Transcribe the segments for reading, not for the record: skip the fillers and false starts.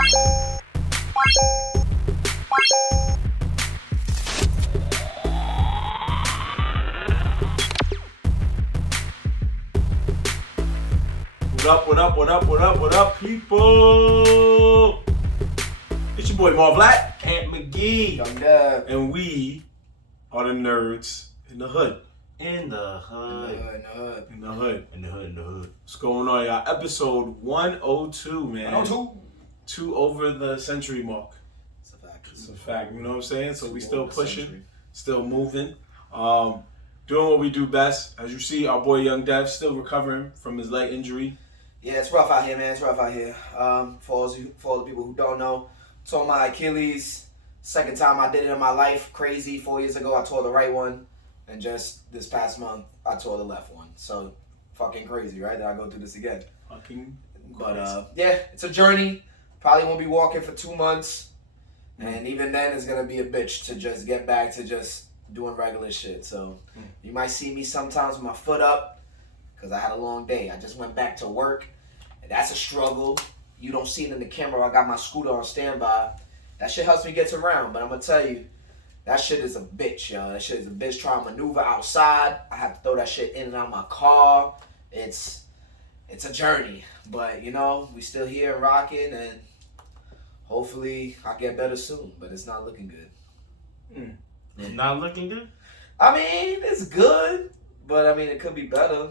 What up, people? It's your boy Marv Black, Camp McGee, Young Dad, and we are the nerds in the hood. In the hood. What's going on, y'all? Episode 102, man. 102. 2 over the century mark. It's a fact. It's a fact, you know what I'm saying? So we still pushing, century. still moving, doing what we do best. As you see, our boy Young Dev still recovering from his leg injury. Yeah, it's rough out here, man. It's rough out here. For all the people who don't know, tore my Achilles. Second time I did it in my life. Crazy. 4 years ago, I tore the right one. And just this past month, I tore the left one. So, fucking crazy, right? That I go through this again. Fucking But, yeah, it's a journey. Probably won't be walking for 2 months. And even then, it's going to be a bitch to just get back to just doing regular shit. So, you might see me sometimes with my foot up. Because I had a long day. I just went back to work. And that's a struggle. You don't see it in the camera. I got my scooter on standby. That shit helps me get around. But I'm going to tell you, that shit is a bitch, yo. That shit is a bitch trying to maneuver outside. I have to throw that shit in and out of my car. It's a journey. But, you know, we still here and rocking. And hopefully I'll get better soon. But it's not looking good. It's not looking good? I mean, it's good. But, I mean, it could be better.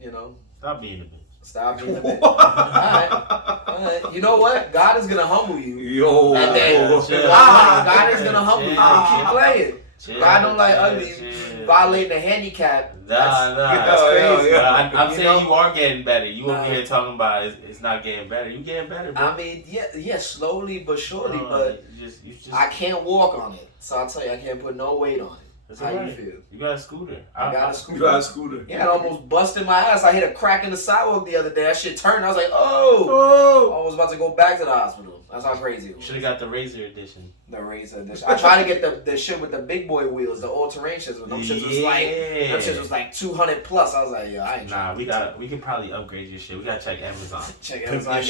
You know, Stop being a bitch. Stop being a bitch. Alright. You know what? God is gonna humble you. Yo. And then, God is gonna humble you. Keep playing. God don't like ugly. You violating the handicap. That's crazy. Yeah. I'm saying you are getting better. You over here talking about it's not getting better. You getting better, bro. I mean, yeah, slowly but surely, but you just I can't walk on it. So I'll tell you, I can't put no weight on it. How you feel? You got a scooter. I got a scooter. You got a scooter. Yeah, it almost busted my ass. I hit a crack in the sidewalk the other day. That shit turned. I was like, oh. I was about to go back to the hospital. That's how crazy it was. Should have got the Razor edition. The Razor edition. I tried to get the shit with the big boy wheels, the all-terrain shits. Them shits was like 200 plus. I was like, yo, I ain't trying. We can probably upgrade your shit. We gotta check Amazon. Check Amazon.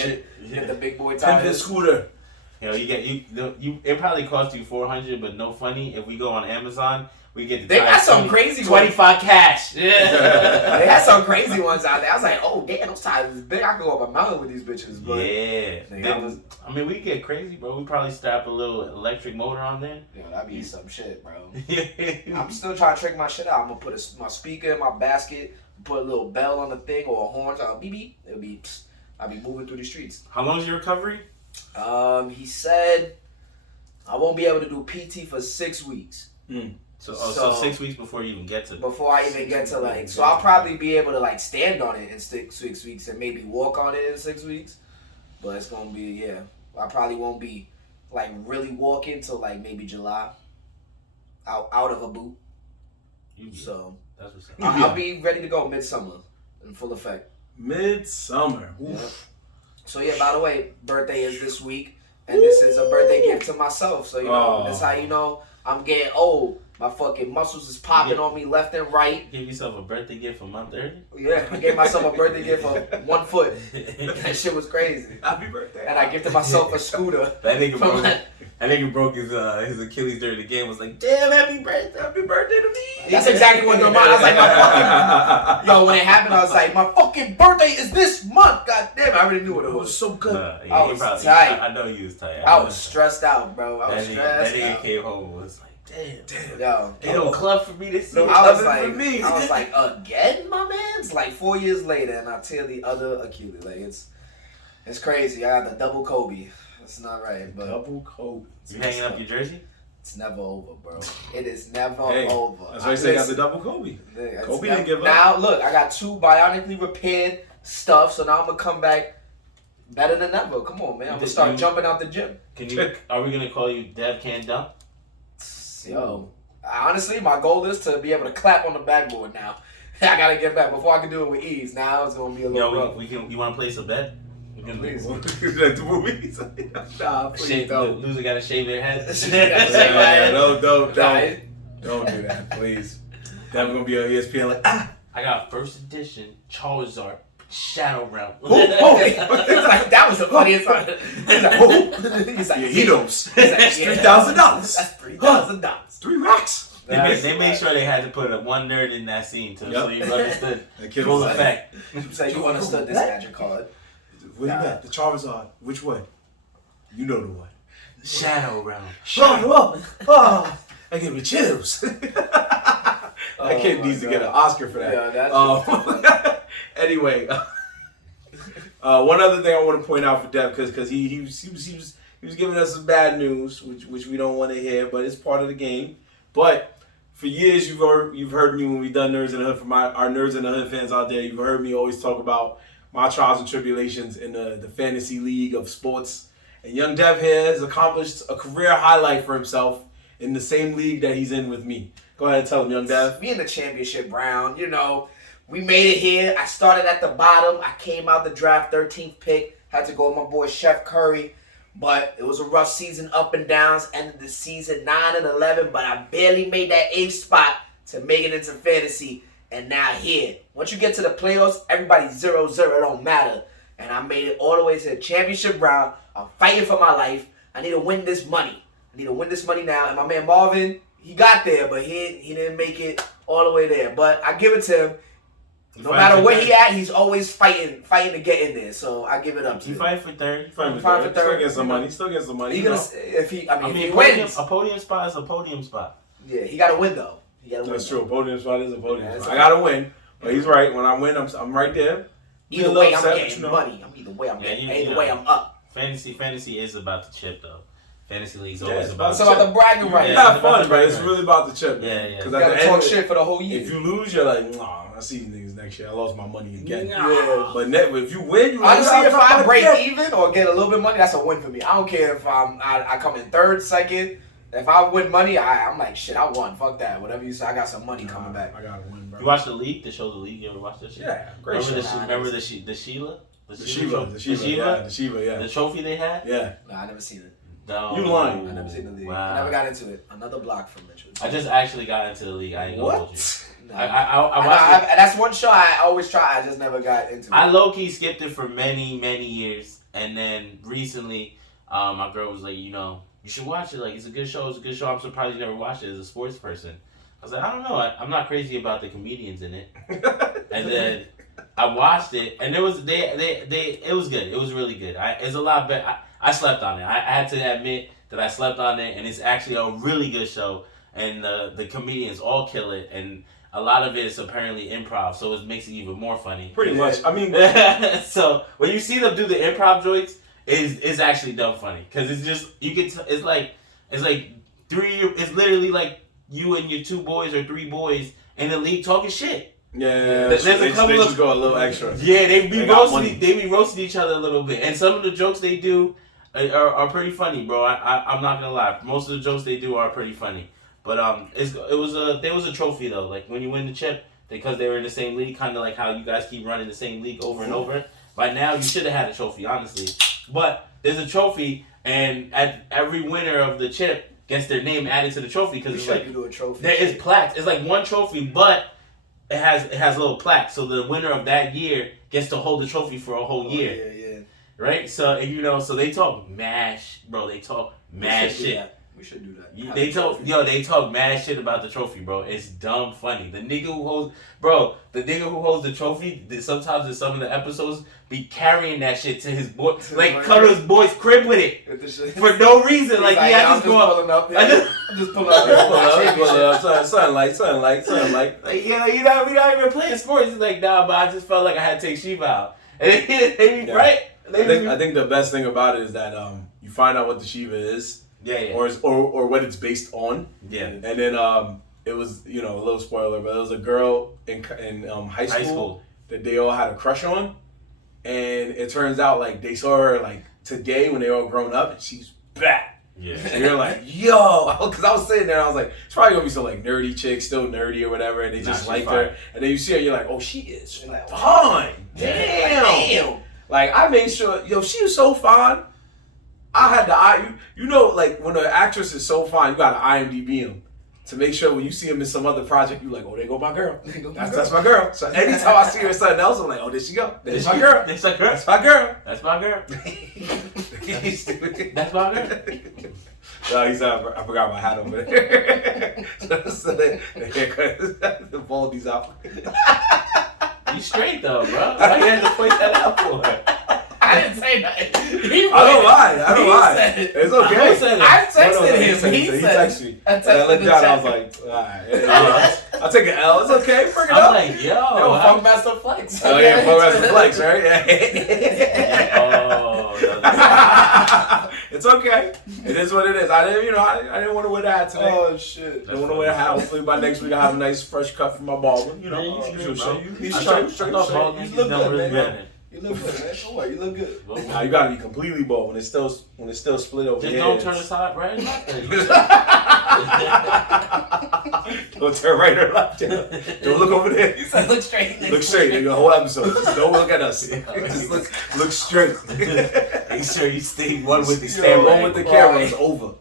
Get the big boy Pimp tires. his scooter. It probably cost you $400, but no funny. If we go on Amazon, we get the They got some crazy 25 cash. Yeah. They had some crazy ones out there. I was like, oh damn, those tires is big. I could go up a mountain with these bitches. But I mean, we get crazy, bro. We probably strap a little electric motor on there. Yo, that'd be some shit, bro. I'm still trying to trick my shit out. I'm gonna put my speaker in my basket, put a little bell on the thing or a horn. So I'll beep. I'll be moving through the streets. How long's your recovery? He said I won't be able to do PT for 6 weeks. So 6 weeks before you even get to. Before I even get to like, so I'll probably be able to like stand on it in 6 weeks and maybe walk on it in 6 weeks. But it's gonna be I probably won't be like really walking till like maybe July. Out of a boot. So that's what's up. I'll be ready to go midsummer in full effect. Midsummer. Yeah. So yeah, by the way, birthday is this week, and this is a birthday gift to myself. So you know, that's how you know I'm getting old. My fucking muscles is popping on me left and right. Give yourself a birthday gift for month 30? Yeah, I gave myself a birthday gift for 1 foot. That shit was crazy. Happy birthday. And I gifted myself a scooter. That nigga broke his Achilles during the game. Was like, damn, happy birthday to me. That's exactly what in my mind. I was like, my fucking yo. When it happened, I was like, my fucking birthday is this month. God damn, I already knew what it was. It was so good. I was tight. I know you was tight. I was stressed out, bro. That nigga came home and was like, damn. Yo, ain't no club for me to see. I was like, again, my man. It's like 4 years later, and I tear the other Achilles. Like it's crazy. I got the double Kobe. It's not right, but double Kobe. You hanging up your jersey? It's never over, bro. It is never over. That's why I say I got the double Kobe. Kobe didn't give up. Now look, I got 2 bionically repaired stuff, so now I'm gonna come back better than ever. Come on, man. I'm gonna start jumping out the gym. Are we gonna call you Dev Can Dunk? Yo, honestly, my goal is to be able to clap on the backboard now. I gotta get back before I can do it with ease. Now it's gonna be a little rough. You wanna place a bet? Please. Nah, please don't. Loser gotta shave their head. Don't do that, please. Then we're gonna be on ESPN like I got first edition Charizard Shadow Realm. It's like that was the funniest part. He's like, oh. He's like, Yeah, he knows. He's like, It's yeah. $3,000. That's $3,000. 3 racks. They made sure they had to put one nerd in that scene so you understood. The kid Full was like, effect. So you understood this magic card. What do you got? The Charizard. Which one? You know the one. Shadow realm. Oh, I get me chills. That kid needs to get an Oscar for that. Yeah, that's anyway, one other thing I want to point out for Dev, because he was giving us some bad news, which we don't want to hear, but it's part of the game. But for years, you've heard me when we've done Nerds in the Hood. For our Nerds in the Hood fans out there, you've heard me always talk about my trials and tribulations in the fantasy league of sports. And young Dev here has accomplished a career highlight for himself in the same league that he's in with me. Go ahead and tell him, young Dev. Me in the championship round, we made it here. I started at the bottom. I came out the draft 13th pick. Had to go with my boy Chef Curry. But it was a rough season, up and downs. Ended the season 9-11, but I barely made that 8th spot to make it into fantasy. And now here. Once you get to the playoffs, everybody's 0-0. It don't matter. And I made it all the way to the championship round. I'm fighting for my life. I need to win this money. Now. And my man Marvin, he got there, but he didn't make it all the way there. But I give it to him. No matter where he at, he's always fighting to get in there. So I give it up to him. He fight for third. Still get some money. If he wins. wins. A podium spot is a podium spot. Yeah, he got to win, though. That's true. A podium spot is a podium spot. I got to win. But he's right. When I win, I'm right there. Either way, I'm getting money. Either way, I'm up. Fantasy is about the chip, though. Fantasy league's Yeah, always it's about It's about the bragging rights. You have fun, but it's really about the chip. Yeah. Because You gotta talk shit for the whole year. If you lose, you're like, nah, I see these niggas next year. I lost my money again. Yeah. But if you win, you Honestly, if I like, break even or get a little bit of money, that's a win for me. I don't care if I come in third, second. If I win money, I'm like, shit, I won. Fuck that. Whatever you say, I got some money coming back. I gotta win, bro. You watch the league? The show The League? You ever watch that shit? Yeah, great show. Remember the Sheila? The Shiva. The trophy they had? Yeah. No, I never seen it. No. You lying. I never seen the league. Wow. I never got into it. Another block from Mitchell. I just actually got into the league. I ain't gonna hold you. No. I watched it. That's one show I always try. I just never got into it. I low-key skipped it for many, many years. And then recently, my girl was like, you should watch it. Like, it's a good show. I'm surprised you never watched it as a sports person. I was like, I don't know. I'm not crazy about the comedians in it. And then I watched it, and it was it was good. It was really good. It's a lot better. I slept on it. I had to admit that I slept on it, and it's actually a really good show. And the comedians all kill it, and a lot of it is apparently improv, so it makes it even more funny. Pretty much. I mean, so when you see them do the improv joints, it's actually dumb funny because it's just it's like it's literally like you and your 2 boys or 3 boys in the league talking shit. Yeah, There's they a couple just go a little extra. Yeah, they be roasting each other a little bit, and some of the jokes they do are pretty funny, bro. I'm not gonna lie, most of the jokes they do are pretty funny. But there was a trophy though, like when you win the chip, because they were in the same league, kind of like how you guys keep running the same league over and over. By now, you should have had a trophy, honestly. But there's a trophy, and at every winner of the chip gets their name added to the trophy because it's like do a trophy. there is plaques. It's like one trophy, but it has little plaques. So the winner of that year gets to hold the trophy for a whole year. Yeah. Right? So and so they talk bro. They talk mad shit. We should do that. They talk mad shit about the trophy, bro. It's dumb funny. The nigga who holds the trophy, sometimes in some of the episodes, be carrying that shit to his boy, like come to his boy's crib with it for no reason. Like, I just go up. I'm just pulling up. Pull up. Something like. Like, we not even playing sports. He's like, nah, but I just felt like I had to take Shiva out. Right? I think the best thing about it is that you find out what the Shiva is. Yeah. Or what it's based on. Yeah. And then it was, a little spoiler, but it was a girl in high school that they all had a crush on. And it turns out like they saw her like today when they all grown up and she's back. Yeah. And you're like, yo, because I was sitting there and I was like, it's probably gonna be some like nerdy chick, still nerdy or whatever, and they just liked her. And then you see her, you're like, oh, she is fine. Damn. Like I made sure, she was so fine. I had to, like when an actress is so fine, you got to IMDb them to make sure when you see them in some other project, you like, oh, there go my girl. That's my girl. So anytime I see her in something else, I'm like, oh, there she go. There's my girl. That's my girl. That's my girl. That's my girl. That's my girl. No, he's I forgot my hat over there. So the haircut, the baldy's out. You straight though, bro. Why you had to point that out for? I didn't say nothing. I don't mind. It's okay. I texted him. He texted me. I And I looked down. I was like, all right. I'll take an L. It's okay. Bring it up. I'm like, yo, Funkmaster Flex. Oh yeah, Funkmaster Flex, right? It's okay. It is what it is. I didn't want to wear the hat today. Oh shit. I don't want to wear a hat. Hopefully by next week I'll have a nice fresh cut from my barber. You know, He's straight. You look good, man. You look good, man. Don't worry, you look good. Nah, you gotta be completely bald when it's still split over Just here. don't turn the side right and left. Don't turn right or left. Don't look over there. You said look straight. Look straight. The whole episode. Just don't look at us. Just look straight. Make sure you stay one with the Stand one with the camera. It's over.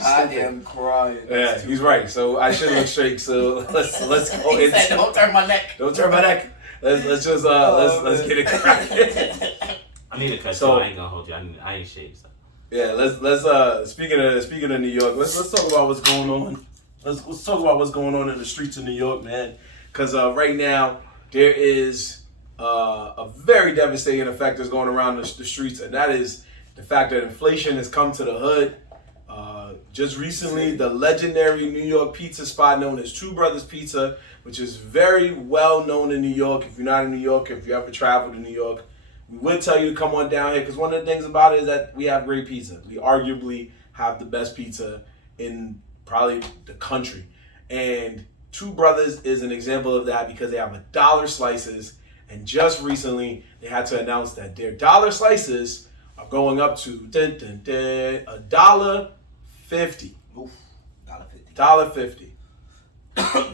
I am crying. Yeah, he's right. So I should look straight. So let's go. He said, don't turn my neck. Don't turn my neck. Let's just let's get it cracking. I need to cut you. I ain't gonna hold you. I ain't shaved. So. Yeah, let's speaking of New York, let's talk about what's going on. Let's talk about what's going on in the streets of New York, man. Because right now there is a very devastating effect that's going around the streets, and that is the fact that inflation has come to the hood. Just recently, the legendary New York pizza spot known as Two Brothers Pizza, which is very well known in New York. If you're not in New York, if you ever travel to New York, we would tell you to come on down here because one of the things about it is that we have great pizza. We arguably have the best pizza in probably the country. And Two Brothers is an example of that because they have $1 slices. And just recently, they had to announce that their dollar slices are going up to $1.50. Oof, $1.50.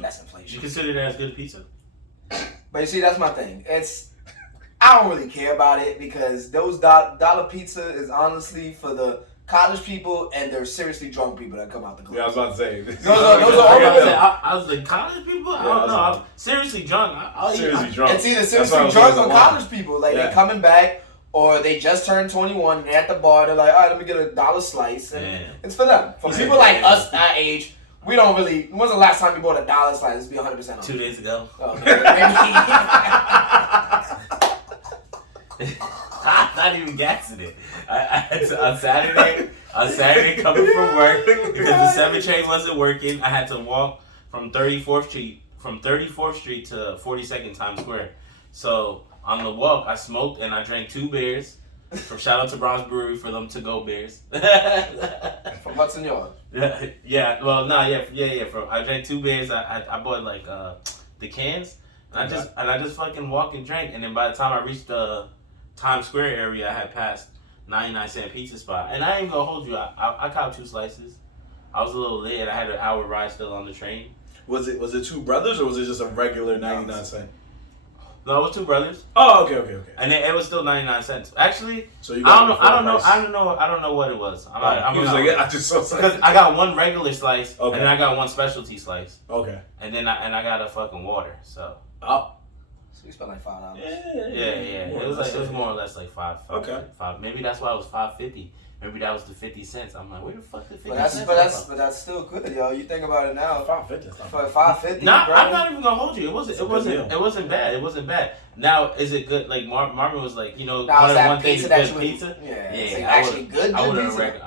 That's inflation. You consider that as good pizza? But you see, that's my thing. I don't really care about it because those dollar pizza is honestly for the college people and they're seriously drunk people that come out the club. Yeah, I was about to say. Those are I was like, college people? I don't know. I'm seriously drunk. Seriously drunk. It's either seriously drunk or college people. Like, they're coming back or they just turned 21 and they're at the bar. They're like, all right, let me get $1 slice. And it's for them. For people like us, our age, we don't really. When was the last time you bought $1 slice? Let's be 100% honest. 2 days ago. Oh, maybe. I'm not even gassing it. On Saturday coming from work because the 7 train wasn't working. I had to walk from 34th Street to 42nd Times Square. So on the walk, I smoked and I drank 2 beers. From shout out to Bronx Brewery for them to-go beers. From Hudson Yard. Yeah. Well, no, yeah. I drank 2 beers. I bought like the cans, and I just fucking walked and drank. And then by the time I reached the Times Square area, I had passed 99-cent pizza spot. And I ain't gonna hold you. I caught 2 slices. I was a little late. I had an hour ride still on the train. Was it Two Brothers or was it just a regular 99-cent? No, it was Two Brothers. Oh, okay. And it was still 99 cents. Actually, so you I don't know what it was. I just saw something. Because I got 1 regular slice, okay, and then I got 1 specialty slice. Okay. And then I got a fucking water. So. Oh. So you spent like $5. Yeah. It was more or less like $5. Okay. $5. Maybe that's why it was $5.50. Maybe that was the 50 cents. I'm like, where the fuck the 50 cents? But that's still good, yo. You think about it now. $5.50. For $5.50. Nah, I'm not even gonna hold you. It wasn't bad. Now, is it good? Like Marvin was like, you know, one thing is good pizza. Yeah. It's actually good pizza. I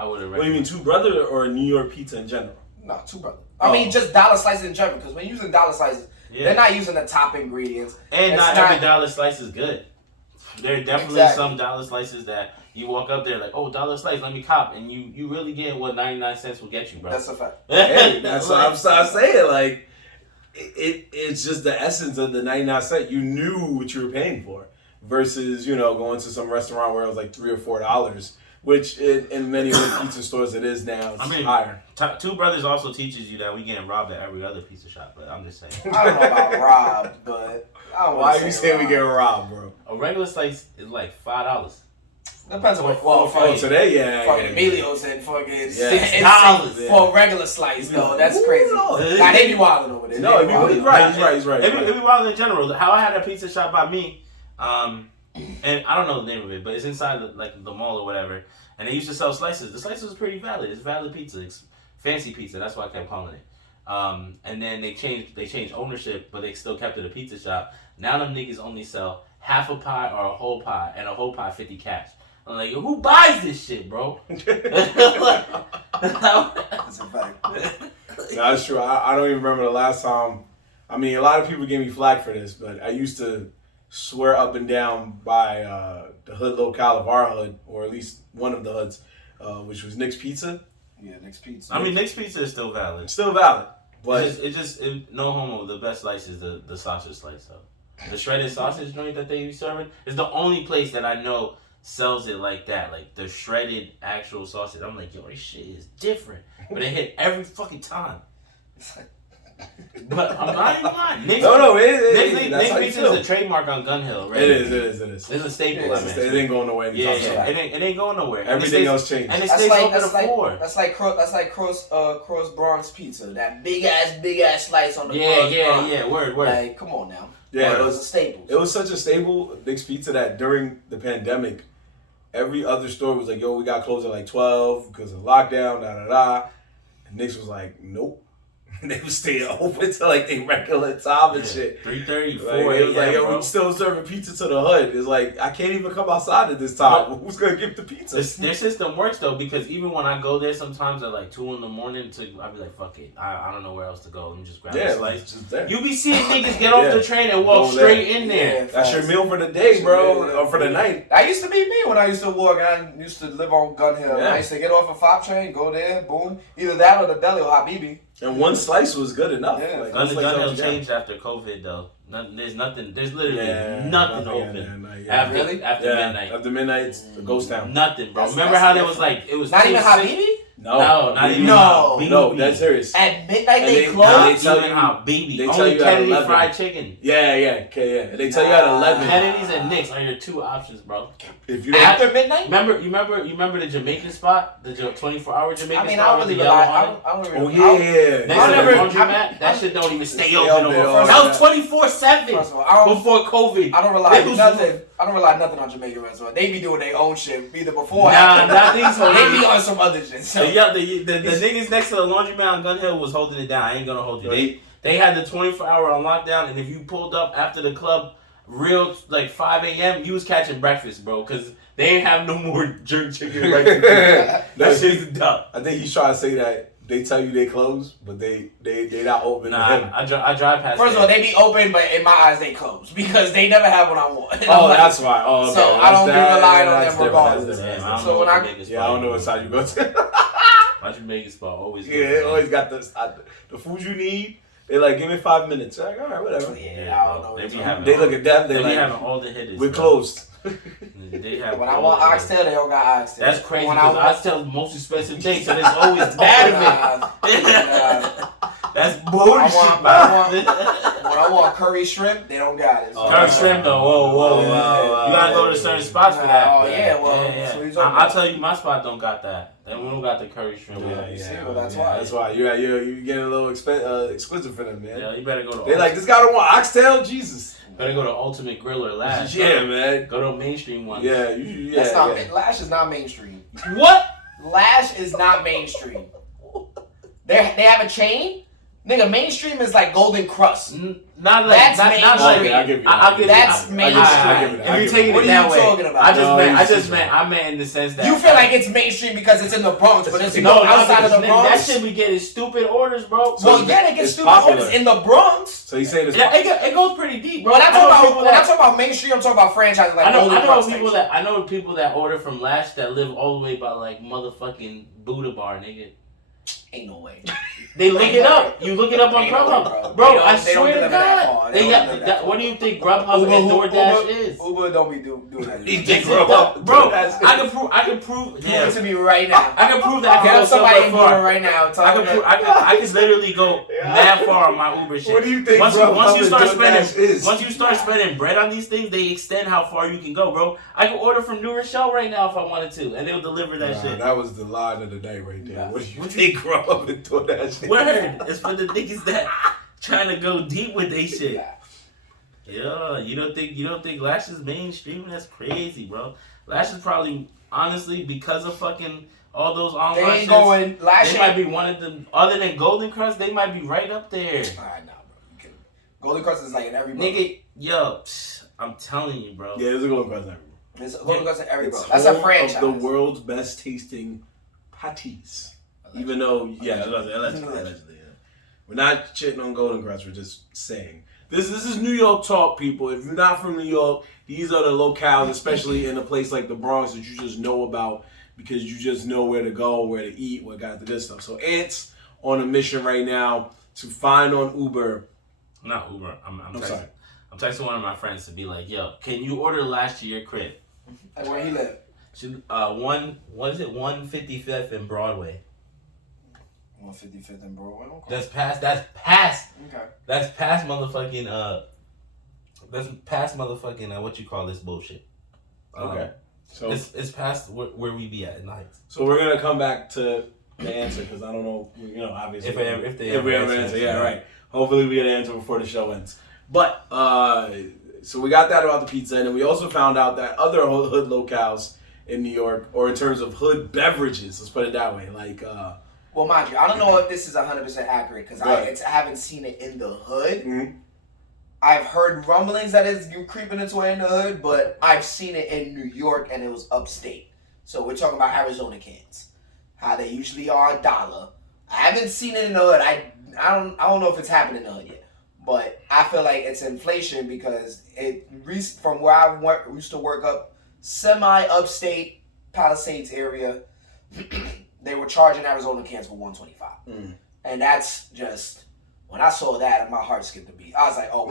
would have. What do you mean, Two Brothers or New York pizza in general? No, Two Brothers. I mean, just dollar slices in general. Because when you're using dollar slices, they're not using the top ingredients. And not every dollar slice is good. There are definitely some dollar slices that you walk up there like, oh, dollar slice, let me cop, and you really get what 99 cents will get you, bro. That's a fact. Hey, that's what I'm saying. Like, it's just the essence of the 99 cent. You knew what you were paying for, versus going to some restaurant where it was like $3 or $4, which in many of the pizza stores it is now. It's higher. Two Brothers also teaches you that we getting robbed at every other pizza shop, but I'm just saying. I don't know about robbed, but why are you saying we get robbed, bro? A regular slice is like $5. Depends on what. Today, fucking Emilio's and fucking $6 for a regular slice, though. That's crazy. Nah, they be wilding over there. No, he's right. It be wilding in general. How I had a pizza shop by me, and I don't know the name of it, but it's inside the mall or whatever. And they used to sell slices. The slices was pretty valid. It's valid pizza. It's fancy pizza. That's why I kept calling it. And then they changed ownership, but they still kept it a pizza shop. Now them niggas only sell half a pie or a whole pie, and a whole pie 50 cash. I'm like, who buys this shit, bro? That's a fact. That's true. I don't even remember the last time. I mean, a lot of people gave me flack for this, but I used to swear up and down by the hood locale of our hood, or at least one of the hoods, which was Nick's Pizza. Yeah, Nick's Pizza. I mean, Nick's Pizza is still valid. It's still valid. But No homo, the best slice is the sausage slice, though. The shredded sausage joint that they be serving is the only place that I know sells it like that. Like, the shredded actual sausage. I'm like, yo, this shit is different. But it hit every fucking time. But I'm not even lying. Nick's Pizza is a trademark on Gun Hill, right? It is. It's a staple. It ain't going nowhere. Yeah. It ain't going nowhere. Everything else changed. And it stays open to 4. That's like Cross Bronx Pizza. That big ass slice on the Cross Bronx. Yeah. Word. Like, come on now. Yeah, it was a staple. It was such a staple, Nick's Pizza, that during the pandemic, every other store was like, yo, we got closed at like 12 because of lockdown, And Nick's was like, nope. They would stay open till like they regular time and shit. 3:30, 4 It was like, yo, bro. we still serving pizza to the hood. It's like, I can't even come outside at this time. Who's gonna give the pizza? Their system works though, because even when I go there sometimes at like 2 in the morning, I'll be like, fuck it. I don't know where else to go. Let me just grab a slice. Just there. You be seeing niggas get off the train and walk straight in there. That's your meal for the day, bro, or for the night. That used to be me when I used to walk. I used to live on Gun Hill. Yeah. I used to get off a FOP train, go there, boom. Either that or the deli or Habibi. And one slice was good enough. Yeah. Like, Gun Hill changed after COVID though. There's literally nothing open after midnight. After midnight, it's the ghost town. Nothing, bro. Remember how there was like, it was not even Habibi? No, not even. No, that's serious. At midnight they close. They tell you how BB. They tell Only you at Kennedy 11. fried chicken. Yeah. And they tell you at 11. Kennedy's and Nick's are your 2 options, bro. If you After midnight? Remember the Jamaican spot, the 24-hour Jamaican spot. I don't really rely. I don't really. Next to the laundromat, that shit don't even stay open over. That was 24/7 before COVID. I don't rely nothing. I don't rely nothing on Jamaican restaurant. They be doing their own shit either before or after. Not these hoes. They be on some other shit. So. The niggas next to the laundromat on Gun Hill was holding it down. I ain't gonna hold you. They had the 24-hour on lockdown, and if you pulled up after the club real like 5 a.m., you was catching breakfast, bro, because they ain't have no more jerk chicken breakfast. That shit's dumb. I think he's trying to say that they tell you they close, but they not open. Nah, I drive past. First of all, they be open, but in my eyes they close because they never have what I want. Oh, that's why. Oh, okay. So I don't be relying on them regardless. So when I don't know what side you go to. My Jamaican spot always. They always got the food you need. They like, give me 5 minutes. They're like, all right, whatever. Yeah, I don't know. They look at that. They like, having all the hitters. We're closed. They have. When I want oxtail, they don't got oxtail. That's crazy because oxtail is the most expensive thing, so there's always bad of it. That's bullshit. When I want curry shrimp, they don't got it. Curry shrimp though, whoa. You gotta go to certain spots for that. Oh yeah, well, I'll tell you, my spot don't got that. They don't got the curry shrimp. Well, that's why. That's why you're getting a little exquisite for them, man. Yeah, you better go to. They like, this guy don't want oxtail, Jesus. Better go to Ultimate Grill or Lash. Yeah, man. Go to a mainstream one. Yeah, that's not. Lash is not mainstream. What? Lash is not mainstream. They have a chain. Nigga, mainstream is like Golden Crust. Not like that's mainstream. Okay, I'll give you that. That's mainstream. If you're taking it that way, talking about? I meant in the sense that you feel like it's mainstream because it's in the Bronx, but it's outside of the Bronx. That shit be getting stupid orders, bro. Well, yeah, they get stupid orders in the Bronx. So he's saying it goes pretty deep, bro. When I talk about mainstream, I'm talking about franchises like I know people that order from Lash that live all the way by like motherfucking Buddha Bar, nigga. Ain't no way. They look it up. You look it up on Grubhub, bro. I swear to God. What do you think Grubhub and DoorDash is? Uber don't be doing that. He think Grubhub, bro. I can prove. Yeah. Prove it to me right now. I can prove that I can go somebody far right now. I can literally go that far on my Uber shit. What do you think? Once you start spending bread on these things, they extend how far you can go, bro. I can order from New Rochelle right now if I wanted to, and they'll deliver that shit. That was the line of the day right there. What do you think Grubhub and DoorDash? Word. It's for the niggas that trying to go deep with they shit. Yeah, you don't think Lash is mainstream? That's crazy, bro. Lash is probably honestly because of fucking all those online They ain't shits, going. Lash they might be one of them. Other than Golden Crust, they might be right up there. Alright, nah, bro. You can. Golden Crust is like in every. Nigga, yo, I'm telling you, bro. Yeah, there's a Golden Crust everywhere. There's Golden Crust in every. Bro. It's That's a home franchise. of the world's best tasting patties. Even though, allegedly, yeah. We're not shitting on Golden Crust. We're just saying this is New York talk, people. If you're not from New York, these are the locales, especially in a place like the Bronx that you just know about because you just know where to go, where to eat, what got the good stuff. So Ant's on a mission right now to find on Uber. Not Uber. I'm sorry. I'm texting one of my friends to be like, yo, can you order Lash to your crib? Like where he live? What is it? 155th and Broadway. 155th and Broadway. Okay. That's past. Okay. That's past motherfucking. What you call this bullshit? Okay. So it's past where we be at in the Heights. So we're gonna come back to the answer because I don't know. Obviously, if they ever answer, yeah, right. Hopefully, we get an answer before the show ends. But so we got that about the pizza, and then we also found out that other hood locales in New York, or in terms of hood beverages, let's put it that way, like. Well, mind you, I don't know if this is 100% accurate because I haven't seen it in the hood. Mm-hmm. I've heard rumblings that it's creeping its way in the hood, but I've seen it in New York and it was upstate. So we're talking about Arizona cans, how they usually are $1. I haven't seen it in the hood. I don't know if it's happened in the hood yet, but I feel like it's inflation because from where I used to work up semi-upstate Palisades area. They were charging Arizona cans for $1.25, and that's just when I saw that, my heart skipped a beat. I was like, "Oh,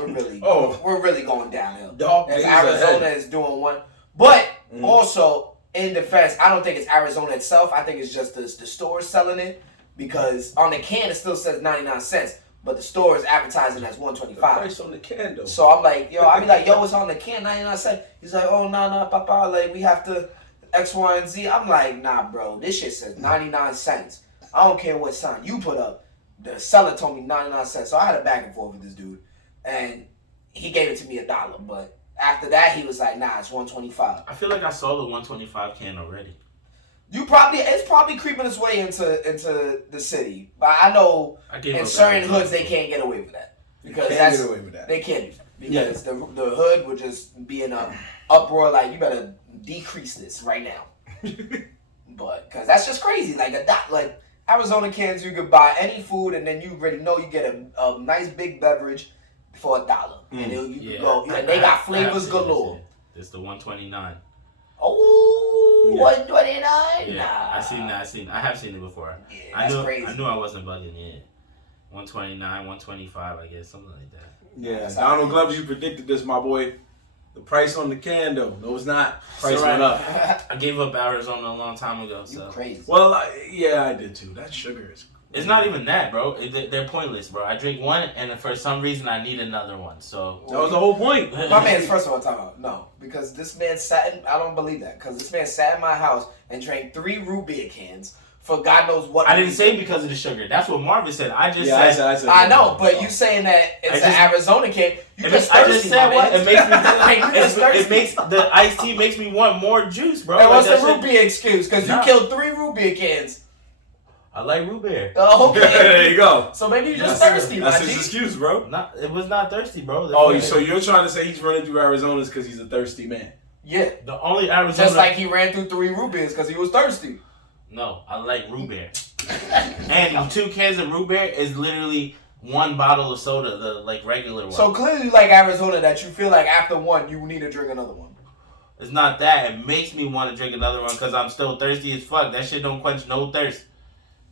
we're really going downhill." If Arizona is doing one, but also in defense, I don't think it's Arizona itself. I think it's just the store selling it because on the can it still says 99 cents, but the store is advertising as $1.25. The price on the can though. So I'm like, I be like, "Yo, it's on the can 99 cents." He's like, "Oh, no, papa, like we have to." X, Y, and Z. I'm like, nah, bro. This shit says 99 cents. I don't care what sign you put up. The seller told me 99 cents. So I had a back and forth with this dude. And he gave it to me $1. But after that, he was like, nah, it's $1.25. I feel like I saw the 125 can already. It's probably creeping its way into the city. But I know in certain hoods, they can't get away with that. Because they can't get away with that. They can't. Because the hood would just be in an uproar like, you better decrease this right now. But because that's just crazy. Like Arizona cans, you could buy any food and then you already know you get a nice big beverage for $1. And you can go. And they got flavors galore. It's the 129. Oh, yeah. 129? Yeah, nah. I have seen it before. Yeah, that's crazy. I knew I wasn't bugging. Yeah, 129, 125, I guess, something like that. Yeah, Donald Gloves, you predicted this, my boy. The price on the can, though. No, it's not. Price went up. I gave up Arizona a long time ago. So. You crazy. Well, I did too. That sugar is... It's not even that, bro. They're pointless, bro. I drink one, and for some reason, I need another one. So that was the whole point. My man's first of all talking about no, because this man sat in. I don't believe that because this man sat in my house and drank 3 root beer cans for God knows what. I didn't say because of the sugar. That's what Marvin said. I just said. I said. I know, but you saying that it's an Arizona can. You just thirsty, I just said what? It makes me. It makes the iced tea makes me want more juice, bro. And what's the root beer excuse? Because you killed 3 root beer cans. I like root beer. Oh, okay. There you go. So maybe you're just thirsty, That's his excuse, bro. It was not thirsty, bro. So you're trying to say he's running through Arizonas because he's a thirsty man? Yeah. The only Arizona. Just like he ran through 3 root beers because he was thirsty. No, I like root beer. And 2 cans of root beer is literally 1 bottle of soda, the regular one. So clearly you like Arizona that you feel like after one you need to drink another one. It's not that. It makes me want to drink another one because I'm still thirsty as fuck. That shit don't quench no thirst.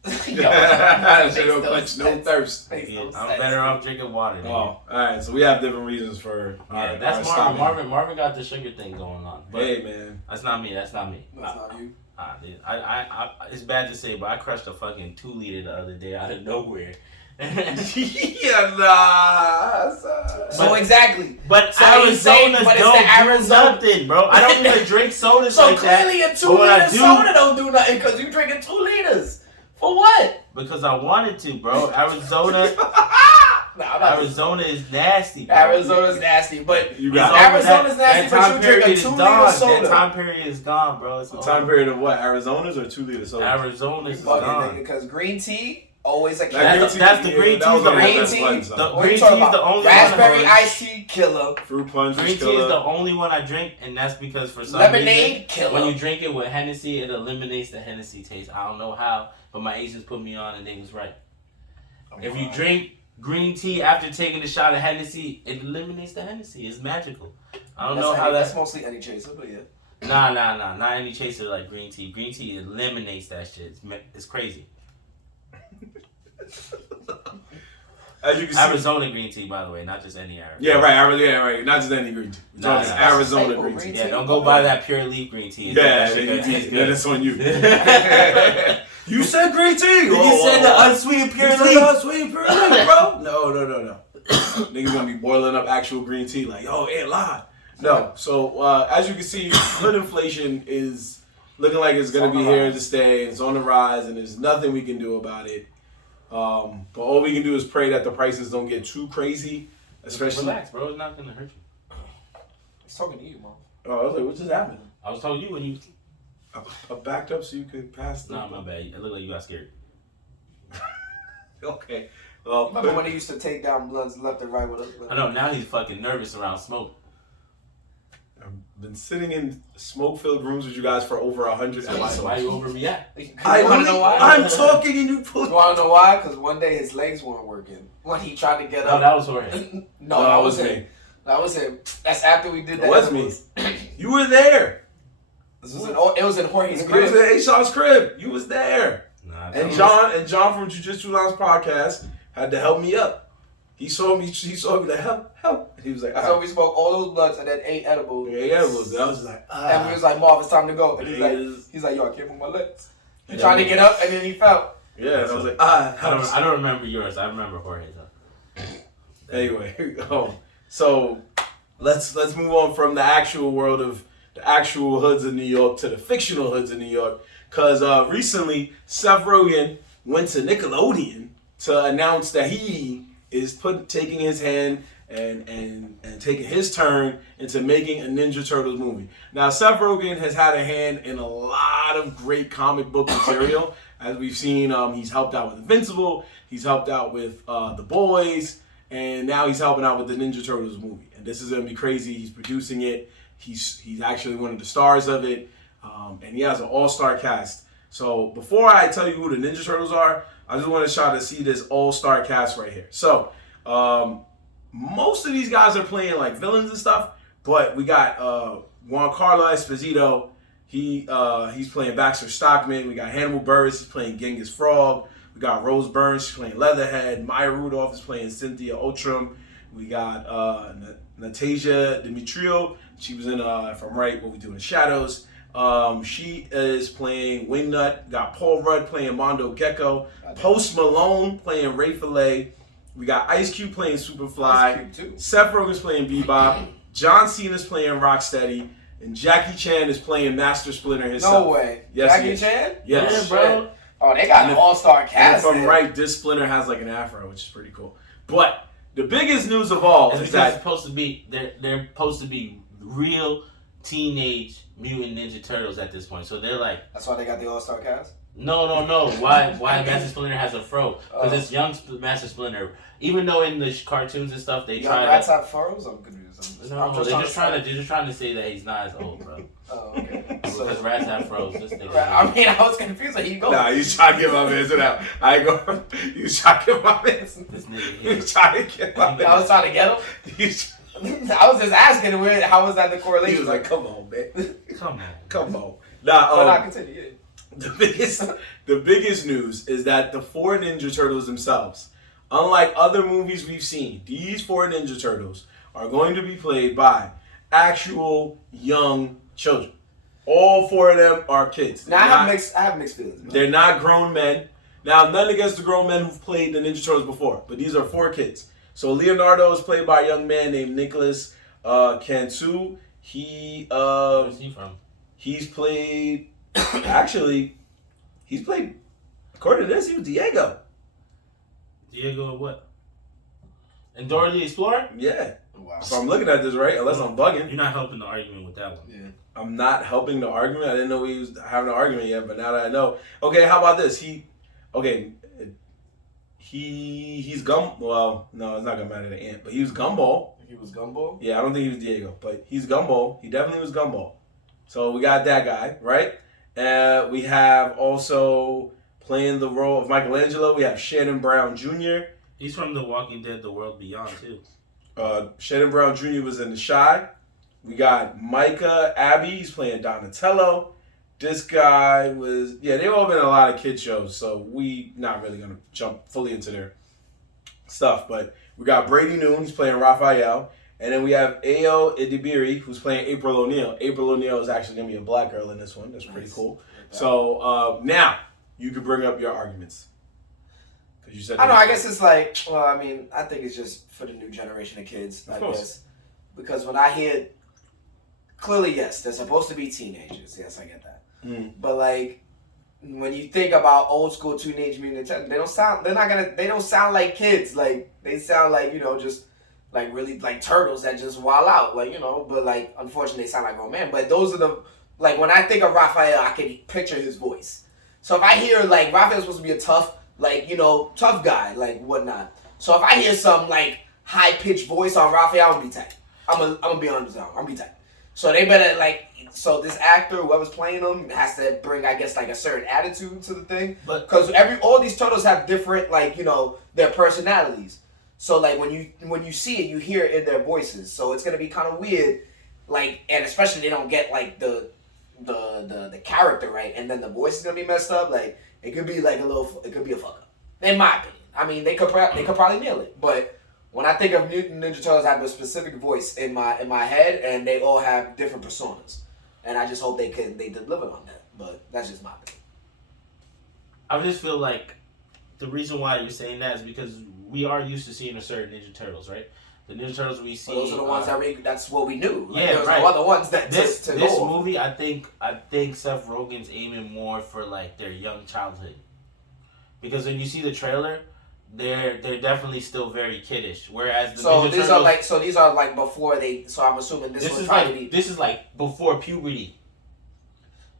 That shit don't quench no thirst. Yeah, I'm better off drinking water. Oh, all right. So we have different reasons for. That's Marvin. Marvin got the sugar thing going on. But hey, man, that's not me. That's not you. Dude, I it's bad to say, but I crushed a fucking 2 liter the other day out of nowhere. Yeah, nah. So exactly. But so Arizona don't do nothing, bro. I don't even drink sodas so like that. So clearly a 2 liter soda don't do nothing because you drinking 2 liters. For what? Because I wanted to, bro. Arizona is nasty, bro. Arizona's nasty, but You got Arizona's nasty, but you drink a 2-liter soda. That time period is gone, bro. It's the time period of what? Arizona's or 2-liter soda? Arizona's is gone. Because green tea always a killer. That's the green tea. The green tea is the only raspberry iced tea killer. Fruit punch green tea is the only one I drink, and that's because for some lemonade reason, killer. when you drink it with Hennessy, it eliminates the Hennessy taste. I don't know how, but my Asians put me on, and they was right. If you drink green tea after taking a shot of Hennessy, it eliminates the Hennessy. It's magical. I don't know how that's mostly any chaser, but yeah. Nah. Not any chaser like green tea. Green tea eliminates that shit. It's crazy. As you can see, Arizona green tea, by the way, not just any Arizona. Yeah, right. Yeah, right. Not just any green tea. It's Arizona green tea. Yeah, don't go buy that pure leaf green tea. Yeah, that's on you. You said green tea. You said the unsweetened pure leaf. Unsweetened pure leaf, bro. No. Niggas gonna be boiling up actual green tea like, yo, ain't lie. No. So as you can see, hood inflation is looking like it's gonna be here to stay. It's on the rise, and there's nothing we can do about it. But all we can do is pray that the prices don't get too crazy. Especially, relax, bro. It's not gonna hurt you. He's talking to you, mom. Oh, I was like, what just happened? I was talking to you when you. I backed up so you could pass. Nah, my bad. It looked like you got scared. Okay. Remember when he used to take down blunts left and right with us? I know. Now he's fucking nervous around smoke. I've been sitting in smoke-filled rooms with you guys for over 100 episodes. Why you overreact? I want to know why. I'm talking and you pull. You want to know why? Because one day his legs weren't working when he tried to get up. No, that was Jorge. No, that was him. That was him. That's after we did that. It was me. You were there. It was in Jorge's It crib. was in A-Shaw's crib. You was there. Nah, And John from Jiu-Jitsu Lounge podcast had to help me up. He saw me like, help. He was like, So we smoked all those blunts and then ate edibles. Yeah, edibles. I was like, And we was like, Marv, it's time to go. And he's like, yo, I can't move my legs. He tried to get up and then he fell. Yeah, and I was like, I don't remember yours. I remember Jorge's though. Anyway, so let's move on from the actual world of the actual hoods of New York to the fictional hoods of New York. Because recently, Seth Rogen went to Nickelodeon to announce that he is taking his hand and taking his turn into making a Ninja Turtles movie. Now, Seth Rogen has had a hand in a lot of great comic book material. As we've seen, he's helped out with Invincible, he's helped out with The Boys, and now he's helping out with the Ninja Turtles movie. And this is going to be crazy. He's producing it. He's actually one of the stars of it. And he has an all-star cast. So before I tell you who the Ninja Turtles are, I just want to try to see this all-star cast right here. So most of these guys are playing like villains and stuff, but we got Giancarlo Esposito. He's playing Baxter Stockman. We got Hannibal Buress. He's playing Genghis Frog. We got Rose Byrne. She's playing Leatherhead. Maya Rudolph is playing Cynthia Outram. We got Natasha Demetrio. She was in, if I'm right, What We Do in the Shadows. She is playing Wingnut. Got Paul Rudd playing Mondo Gecko. Post Malone playing Ray Fillet. We got Ice Cube playing Superfly. Ice Cube too. Seth Rogen's playing Bebop. John Cena's playing Rocksteady. And Jackie Chan is playing Master Splinter himself. No way. Yes, Jackie Chan? Yes. Yeah, bro. Oh, they got an all-star cast. And if I'm right, this Splinter has like an afro, which is pretty cool. But the biggest news of all is that it's supposed to be they're supposed to be real teenage Mutant Ninja Turtles at this point. So they're like, that's why they got the all-star cast? No. Why Master Splinter has a fro? Because it's young Master Splinter. Even though in the cartoons and stuff they try rats have furrows? I'm confused. No, they're just trying to say that he's not as old, bro. Oh, okay. Because rats have froze. I mean, I was confused. Like, you go. Nah, you trying to get my man it out. I ain't going. You trying to get my man. This nigga You here. trying to get my man. I was trying to get him. I was just asking him how was that the correlation? He was like, "Come on, man. Come on. Nah, continue. Yeah. The biggest news is that the 4 Ninja Turtles themselves, unlike other movies we've seen, these 4 Ninja Turtles are going to be played by actual young children. All 4 of them are kids. Now I have mixed feelings. Man. They're not grown men. Now, none against the grown men who've played the Ninja Turtles before, but these are 4 kids. So Leonardo is played by a young man named Nicholas Cantu. Where's he from? He's played. Actually, he's played According to this, he was Diego. Diego what? And Dora the Explorer? Yeah. Wow. So I'm looking at this right, unless I'm bugging. You're not helping the argument with that one. Yeah. I'm not helping the argument. I didn't know we was having an argument yet, but now that I know. Okay, how about this? He's well, no, it's not gonna matter to Ant, but he was Gumball. He was Gumball? Yeah, I don't think he was Diego, but he's Gumball. He definitely was Gumball. So we got that guy, right? We have also playing the role of Michelangelo, we have Shannon Brown Jr. He's from The Walking Dead, The World Beyond, too. Shannon Brown Jr. was in The Shy. We got Micah Abbey. He's playing Donatello. This guy was... Yeah, they've all been in a lot of kid shows, so we not really going to jump fully into their stuff. But we got Brady Noon. He's playing Raphael. And then we have Ayo Idibiri, who's playing April O'Neil. April O'Neil is actually going to be a black girl in this one. That's pretty cool. So now, you can bring up your arguments. You said I don't know. I guess it's like, well, I mean, I think it's just for the new generation of kids. I guess because when I hear, clearly, yes, they're supposed to be teenagers. Yes, I get that. But like, when you think about old school Teenage Mutant Ninja Turtles, they don't sound. They don't sound like kids. Like they sound like just like really like turtles that just wild out. Like but like unfortunately, they sound like grown men. But those are the like when I think of Raphael, I can picture his voice. So if I hear like Raphael's supposed to be a tough. Like, tough guy, like, whatnot. So if I hear some, like, high-pitched voice on Raphael, I'm gonna be tight. I'm gonna be honest, I'm gonna be tight. So they better, like, so this actor, whoever's playing him, has to bring, I guess, like, a certain attitude to the thing. Because all these turtles have different, like, their personalities. So, like, when you see it, you hear it in their voices. So it's gonna be kind of weird, like, and especially they don't get, like, the character right, and then the voice is gonna be messed up, like, it could be like it could be a fuck up, in my opinion. I mean, they could probably nail it, but when I think of Mutant Ninja Turtles, I have a specific voice in my head, and they all have different personas, and I just hope they deliver on that. But that's just my opinion. I just feel like the reason why you're saying that is because we are used to seeing a certain Ninja Turtles, right? The Ninja Turtles we see. Well, those are the ones that's what we knew. Like, yeah, there was right. no other ones that this go movie, I think Seth Rogen's aiming more for like their young childhood, because when you see the trailer, they're definitely still very kiddish. Whereas the Ninja Turtles, these are like before they. So I'm assuming this is probably this is like before puberty.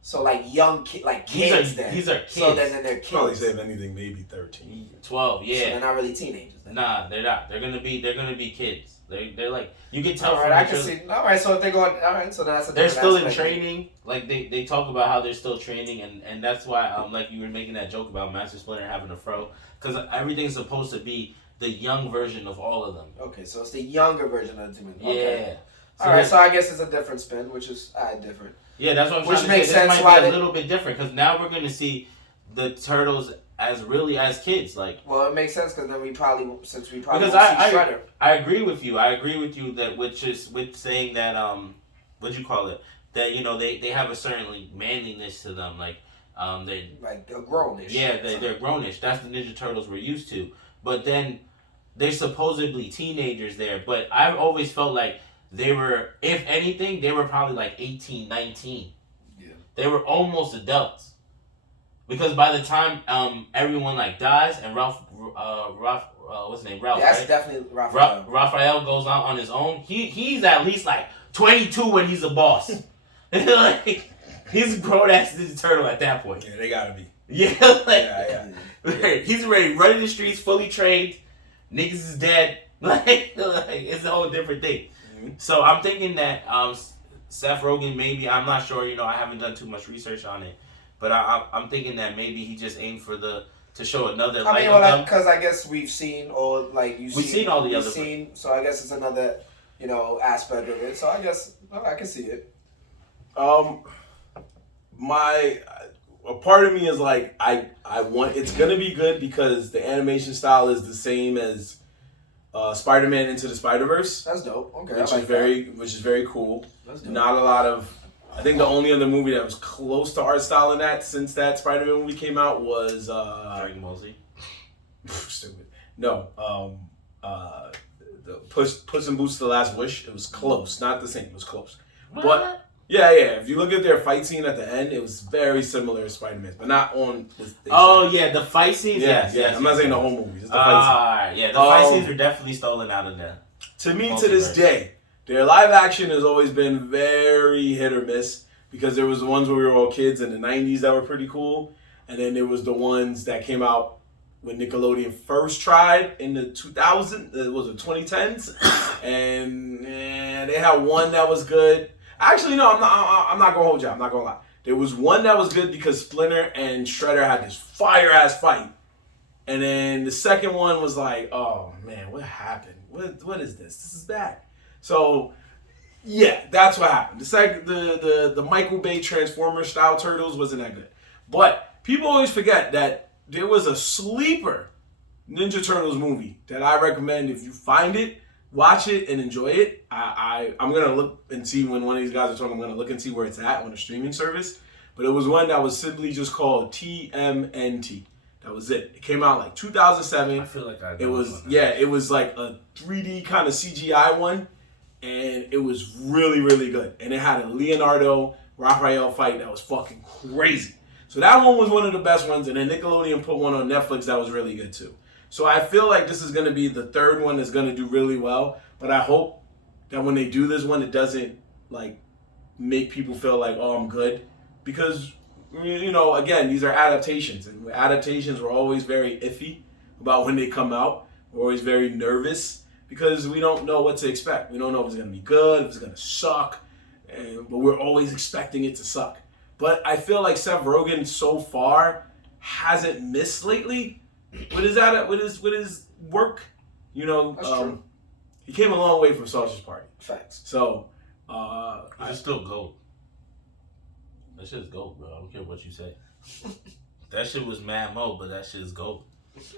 So like young kids. These are kids. So then they're kids. Probably say if anything, maybe 13. 12, yeah. So they're not really teenagers. Then. Nah, they're not. They're gonna be kids. They're like, you can tell. All right, I can see. All right, so if they're going, all right, so that's. They're still in training. Like they talk about how they're still training, and that's why like you were making that joke about Master Splinter having a fro, because everything's supposed to be the young version of all of them. Okay, so it's the younger version of the Demon. Yeah. Okay. So all right, so I guess it's a different spin, which is different. Yeah, that's what I'm which trying makes to say. This sense might be a little bit different, because now we're gonna see the turtles as kids. Like, well, it makes sense because then we probably because see Shredder. I agree with you. I agree with you that with saying that what'd you call it, that they have a certain like manliness to them, like they like they're grownish. Yeah, they're grownish. That's the Ninja Turtles we're used to. But then they're supposedly teenagers there. But I've always felt like they were, if anything, they were probably like 18, 19. Yeah. They were almost adults. Because by the time everyone like dies and Ralph, what's his name? Ralph. Yeah, that's right? definitely Raphael. Raphael goes out on his own. He's at least like 22 when he's a boss. Like, he's a grown ass Ninja Turtle at that point. Yeah, they gotta be. Yeah, like he's ready, running the streets, fully trained. Niggas is dead. Like it's a whole different thing. Mm-hmm. So I'm thinking that Seth Rogen, maybe, I'm not sure. I haven't done too much research on it. But I'm thinking that maybe he just aimed to show another light of them. Because I guess we've seen all we've seen all the other. So I guess it's another aspect of it. So I guess I can see it. A part of me is like I want it's gonna be good because the animation style is the same as Spider-Man Into the Spider-Verse. That's dope. Okay, which is very cool. That's dope. Not a lot of. I think the only other movie that was close to art style in that since that Spider-Man movie came out was Dragon Ball Z. Stupid. No. The Puss in Boots: The Last Wish. It was close, not the same. It was close. What? But Yeah. If you look at their fight scene at the end, it was very similar to Spider-Man's, but not on. Yeah, the fight scenes. Yes, I'm not saying the whole movie. Just the fight scene. Yeah, the fight scenes are definitely stolen out of that. To me, to this day, their live action has always been very hit or miss because there was the ones where we were all kids in the 90s that were pretty cool, and then there was the ones that came out when Nickelodeon first tried in the 2010s, and they had one that was good. Actually, no, I'm not gonna hold you. I'm not gonna lie. There was one that was good because Splinter and Shredder had this fire ass fight, and then the second one was like, oh man, what happened? What is this? This is bad. So yeah, that's what happened. The Michael Bay Transformer style Turtles wasn't that good, but people always forget that there was a sleeper Ninja Turtles movie that I recommend. If you find it, watch it and enjoy it. I'm gonna look and see when one of these guys are talking. I'm gonna look and see where it's at on a streaming service. But it was one that was simply just called TMNT. That was it. It came out like 2007. I feel like I know it was it was like a 3D kind of CGI one, and it was really really good. And it had a Leonardo Raphael fight that was fucking crazy. So that one was one of the best ones. And then Nickelodeon put one on Netflix that was really good too. So I feel like this is going to be the third one that's going to do really well. But I hope that when they do this one, it doesn't like make people feel like, oh, I'm good. Because, you know, again, these are adaptations. And adaptations were always very iffy about when they come out. We're always very nervous because we don't know what to expect. We don't know if it's going to be good, if it's going to suck. But we're always expecting it to suck. But I feel like Seth Rogen so far hasn't missed lately. With his work, you know, he came a long way from Sausage Party. Facts. So, it's still gold. That shit's gold, bro. I don't care what you say. That shit was mad mo, but that shit is gold.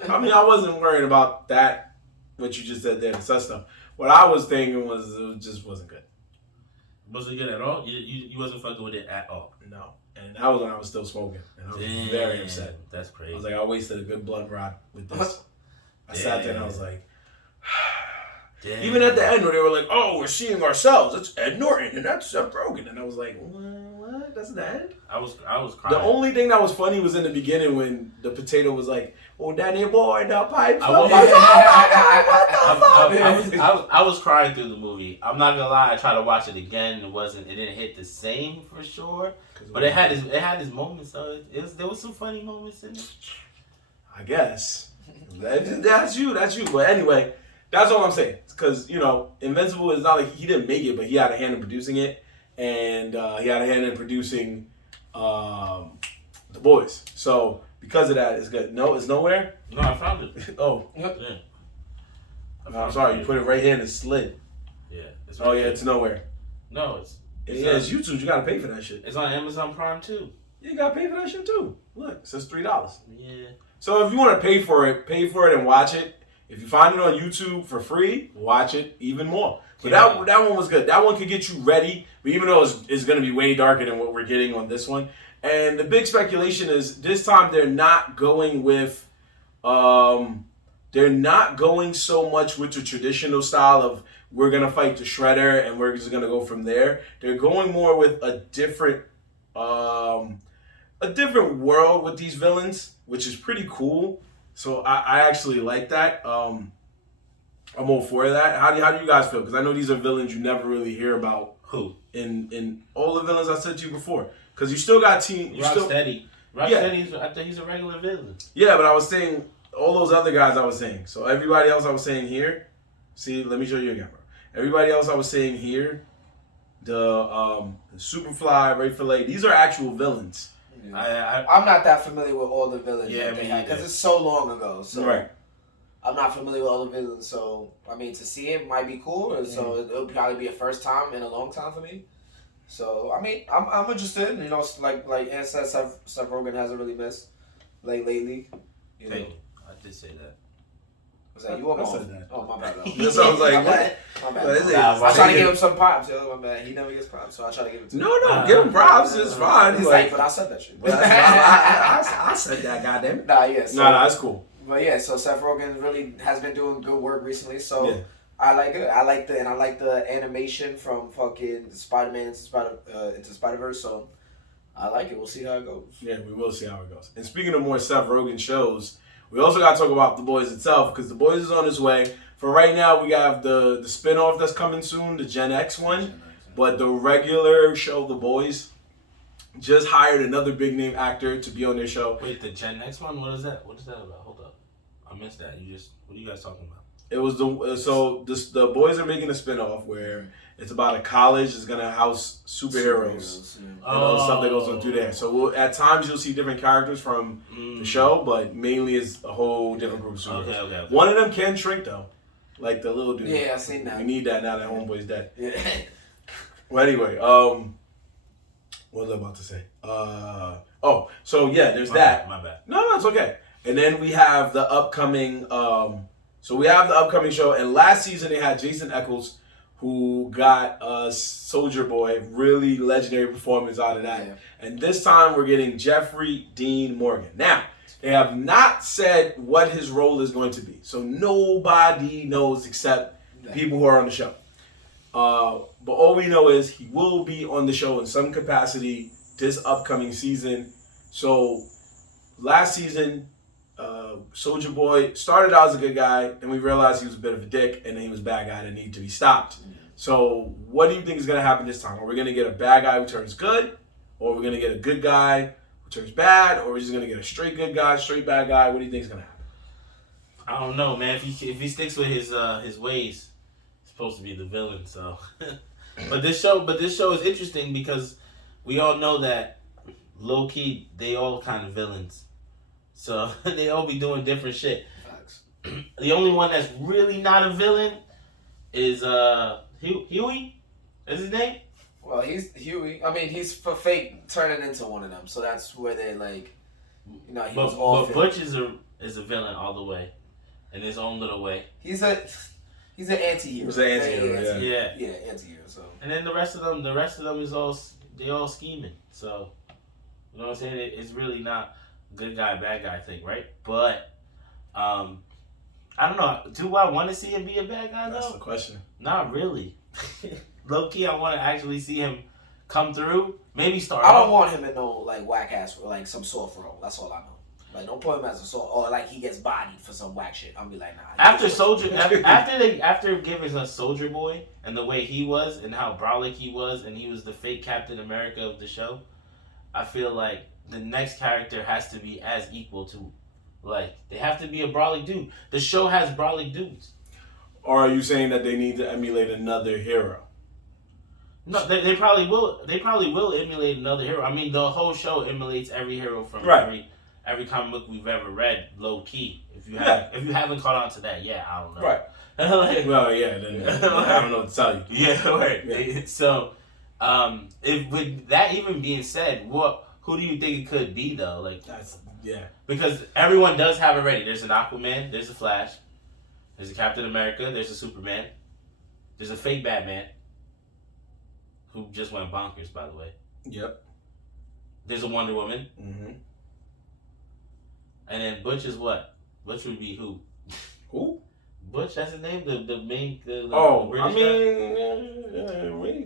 I mean, I wasn't worried about that. What you just said there, the such stuff. What I was thinking was it just wasn't good. Wasn't good at all. You wasn't fucking with it at all. No. And that was when I was still smoking. And I was very upset. That's crazy. I was like, I wasted a good blunt rod with this. I sat there and I was like, even at the end where they were like, oh, we're seeing ourselves. It's Ed Norton and that's Seth Rogen. And I was like, what? That's the end? I was crying. The only thing that was funny was in the beginning when the potato was like, oh, Danny boy, the pipe. I was crying through the movie. I'm not gonna lie. I tried to watch it again. It didn't hit the same for sure. But it had his moments. So there was some funny moments in it. I guess that's you. But anyway, that's all I'm saying. Because you know, Invincible is not like he didn't make it, but he had a hand in producing it, and he had a hand in producing The Boys. So because of that, it's good. No, it's nowhere. No, I found it. Oh, yeah. I'm sorry. You put it right here and it slid. Yeah. It's nowhere. No, it's YouTube. You gotta pay for that shit. It's on Amazon Prime too. You gotta pay for that shit too. Look, it says $3. Yeah. So if you want to pay for it and watch it. If you find it on YouTube for free, watch it even more. But that one was good. That one could get you ready. But even though it's going to be way darker than what we're getting on this one, and the big speculation is this time they're not going with, they're not going so much with the traditional style of we're going to fight the Shredder and we're just going to go from there. They're going more with a different world with these villains, which is pretty cool. So I actually like that. I'm all for that. How do you guys feel? Because I know these are villains you never really hear about. Who? In all the villains I said to you before. Because you still got Rocksteady. Rocksteady, I think he's a regular villain. Yeah, but I was saying all those other guys I was saying. So everybody else I was saying here. See, let me show you again, bro. Everybody else I was saying here. The Superfly, Ray Fillet. These are actual villains. I'm not that familiar with all the villains that they had because it's so long ago. So right. I'm not familiar with all the villains. So I mean, to see it might be cool. So it'll probably be a first time in a long time for me. So I mean, I'm interested. You know, like Ann said, Seth Rogen hasn't really missed like lately. You know. Hey, I did say that. Was that you or I said that. Oh, my bad. That sounds like what? My bad. I try to give him some props, yo. My bad. He never gets props, so I try to give it to him. No, give him props. It's fine. He's like, but I said that shit. I said that, goddamn. Nah, yeah. So, nah, it's cool. But yeah, so Seth Rogen really has been doing good work recently. So I like it. I like the animation from fucking Spider-Man into Spider-Verse. So I like it. We'll see how it goes. Yeah, we will see how it goes. And speaking of more Seth Rogen shows, we also got to talk about The Boys itself because The Boys is on its way. For right now, we have the spinoff that's coming soon, the Gen X one. But the regular show, The Boys, just hired another big name actor to be on their show. Wait, the Gen X one? What is that? What is that about? Hold up, I missed that. What are you guys talking about? It was the Boys are making a spinoff where it's about a college that's gonna house superheroes and all the stuff that goes on through there. So at times you'll see different characters from the show, but mainly it's a whole different group of superheroes. Okay. One of them can shrink though, like the little dude. Yeah, I've seen that. We need that now that Homeboy's dead. Yeah. Well, anyway, what was I about to say? There's that. My bad. No, it's okay. And then we have the upcoming. Show. And last season they had Jason Eccles, who got Soldier Boy, really legendary performance out of that. Yeah. And this time we're getting Jeffrey Dean Morgan. Now they have not said what his role is going to be, so nobody knows except the people who are on the show. But all we know is he will be on the show in some capacity this upcoming season. So last season, Soldier Boy started out as a good guy, and we realized he was a bit of a dick, and then he was a bad guy that needed to be stopped. So what do you think is going to happen this time? Are we going to get a bad guy who turns good, or are we going to get a good guy who turns bad, or are we just going to get a straight good guy, straight bad guy? What do you think is going to happen? I don't know, man. If he sticks with his ways, he's supposed to be the villain. So, but this show is interesting because we all know that low key they all kind of villains. So they all be doing different shit. Facts. The only one that's really not a villain is Huey. Is his name? Well, he's Huey. I mean, he's for fake turning into one of them. So that's where they like, he was off. But Butch is a villain all the way, in his own little way. He's an anti-hero. He's an anti-hero, yeah. Yeah, anti-hero. So. And then the rest of them is all scheming. So, you know what I'm saying? It's really not good guy, bad guy thing, right? But, I don't know. Do I want to see him be a bad guy, though? That's the question. Not really. Low key, I want to actually see him come through. Maybe start. I don't want him in no like whack ass like some soft role. That's all I know. Like don't put him as a soft or like he gets bodied for some whack shit. I'll be like, nah. After giving us Soldier Boy and the way he was and how brolic he was and he was the fake Captain America of the show, I feel like the next character has to be as equal to, like, they have to be a brolic dude. The show has brolic dudes. Or are you saying that they need to emulate another hero? No, they probably will. They probably will emulate another hero. I mean, the whole show emulates every hero from every comic book we've ever read. Low key, if you haven't caught on to that, I don't know. Right. Like, well, yeah. Then I don't know what to tell you. Yeah, right. Yeah. So, if with that even being said, who do you think it could be though? Like because everyone does have it ready. There's an Aquaman. There's a Flash. There's a Captain America. There's a Superman. There's a fake Batman. Who just went bonkers, by the way. Yep. There's a Wonder Woman. Mm-hmm. And then Butch is what? Butch would be who? Who? Butch, that's his name? The main... The British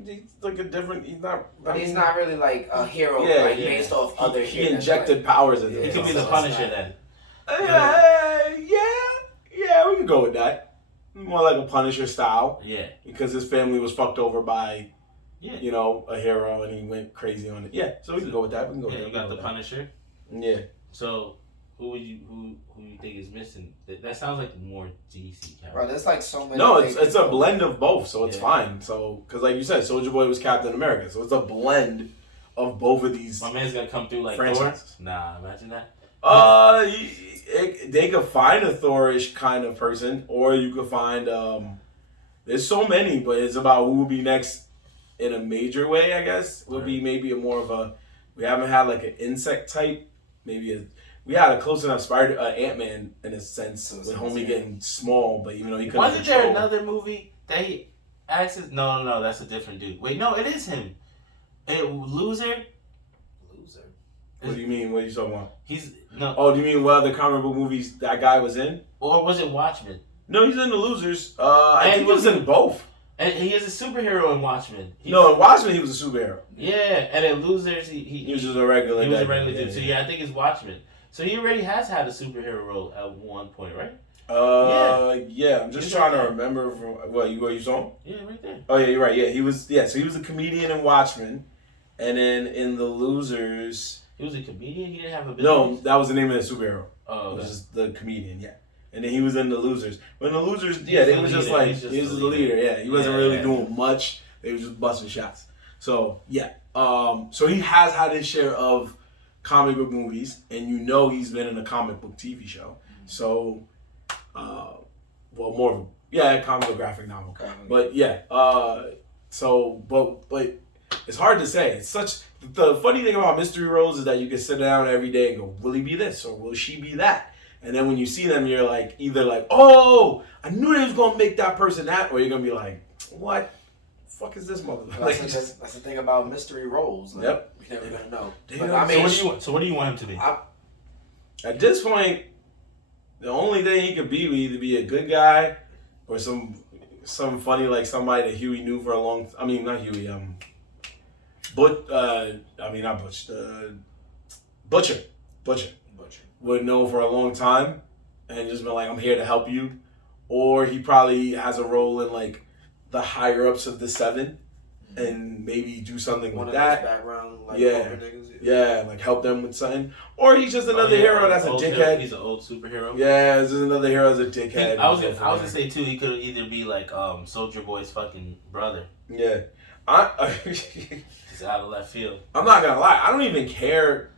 he's like a different... He's not... But he's not really like a hero based off other heroes. He injected powers into him. He could be the Punisher then. Yeah, we can go with that. More like a Punisher style. Yeah. Because his family was fucked over by... a hero, and he went crazy on it. Yeah, so we can go with that. We can go with that. You got the Punisher. Yeah. So, who you think is missing? That sounds like more DC character. Bro, there's like so many. No, it's a blend of both, so it's fine. So, because like you said, Soldier Boy was Captain America, so it's a blend of both of these. My man's gonna come through like franchises. Thor. Nah, imagine that. They could find a Thorish kind of person, or you could find. There's so many, but it's about who will be next. In a major way, I guess, would be maybe a more of a. We haven't had like an insect type. We had a close enough Ant-Man in a sense, with homie getting small, but even though he couldn't. Wasn't there another movie that he acts? No, that's a different dude. Wait, no, it is him. Loser. What do you mean? What are you talking about? He's no. Oh, do you mean what other comic book movies that guy was in? Or was it Watchmen? No, he's in the losers. I think he was in both. And he is a superhero in Watchmen. No, in Watchmen he was a superhero. Yeah, and in Losers he was just a regular. He was a regular dude. So yeah, I think it's Watchmen. So he already has had a superhero role at one point, right? Yeah. I'm just trying to remember from what you saw him. Yeah, right there. Oh yeah, you're right. Yeah, he was. Yeah, so he was a comedian in Watchmen, and then in the Losers, he was a comedian. He didn't have a business. No, that was the name of the superhero. Oh, okay. It was just the comedian. Yeah. And then he was in the Losers. But in the Losers, yeah, they was just like he was the leader. Yeah, he wasn't really doing much. They were just busting shots. So yeah, so he has had his share of comic book movies, and he's been in a comic book TV show. So, more of a comic book graphic novel. But yeah, but it's hard to say. It's such the funny thing about mystery roles is that you can sit down every day and go, will he be this or will she be that? And then when you see them, you're like, either like, oh, I knew they was going to make that person that, or you're going to be like, what the fuck is this motherfucker? That's the thing about mystery roles. Like, yep. You're never going to know. But, I mean, so what do you want him to be? At this point, the only thing he could be would either be a good guy or some funny, like somebody that Huey knew for a long time. I mean, not Huey, Butcher. Would know for a long time and just been like, I'm here to help you. Or he probably has a role in like the higher ups of the Seven and maybe do something with that. Background, like yeah, like help them with something. Or he's just another hero that's a dickhead. He's an old superhero. Yeah, this is another hero that's a dickhead. I was gonna say too, he could either be like Soldier Boy's fucking brother. Yeah. Just out of left field. I'm not gonna lie, I don't even care.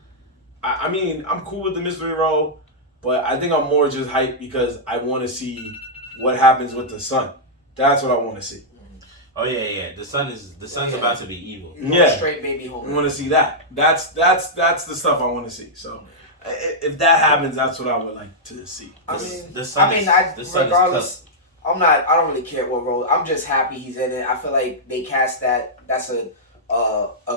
I mean, I'm cool with the mystery role, but I think I'm more just hyped because I want to see what happens with the son. That's what I want to see. Oh yeah. The son's about to be evil. Straight baby home. I want to see that. That's the stuff I want to see. So if that happens, that's what I would like to see. Regardless, I don't really care what role. I'm just happy he's in it. I feel like they cast that. That's a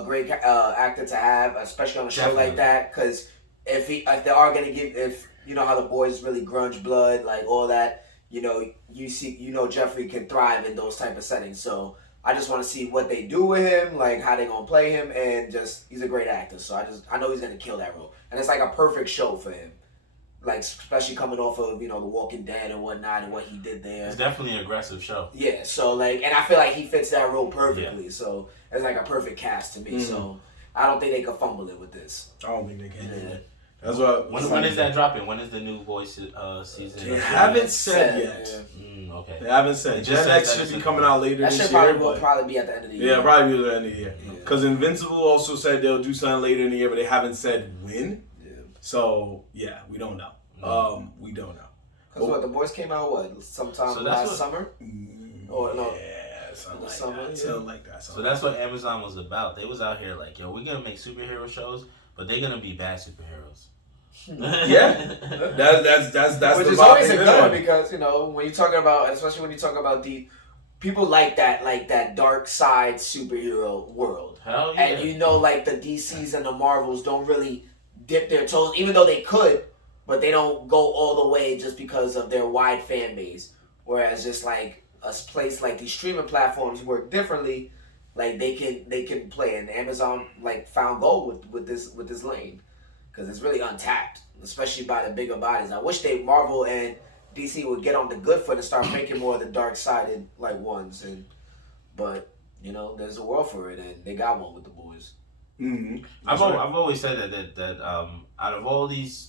great actor to have, especially on a show like that. Because if they are gonna if you know how the boys really grunge blood, like all that, Jeffrey can thrive in those type of settings. So I just want to see what they do with him, like how they gonna play him, and just he's a great actor. So I know he's gonna kill that role, and it's like a perfect show for him. Like, especially coming off of, The Walking Dead and whatnot and what he did there. It's definitely an aggressive show. Yeah, so, and I feel like he fits that role perfectly. Yeah. So, it's like a perfect cast to me. Mm-hmm. So, I don't think they could fumble it with this. I don't think they can either. That's what. When is that dropping? When is the new Voice season? They haven't said yet. Yeah. Okay. They haven't said. Gen X should be coming out later this year. Will probably be at the end of the year. Yeah, probably be at the end of the year. Because Invincible also said they'll do something later in the year, but they haven't said when. Yeah. So, yeah, we don't know. We don't know. Because the boys came out sometime last summer? Or no? Yeah, something like that. So that's what Amazon was about. They was out here like, yo, we're gonna make superhero shows, but they're gonna be bad superheroes. Yeah, that's which is always a good because when you're talking about, especially when you talk about the people like that dark side superhero world. Hell yeah. And like the DCs and the Marvels don't really dip their toes, even though they could. But they don't go all the way just because of their wide fan base. Whereas just like a place like these streaming platforms work differently, like they can play. And Amazon found gold with this lane because it's really untapped, especially by the bigger bodies. I wish Marvel and DC would get on the good foot and start making more of the dark sided ones. But there's a world for it, and they got one with the boys. Mm-hmm. I've always said that out of all these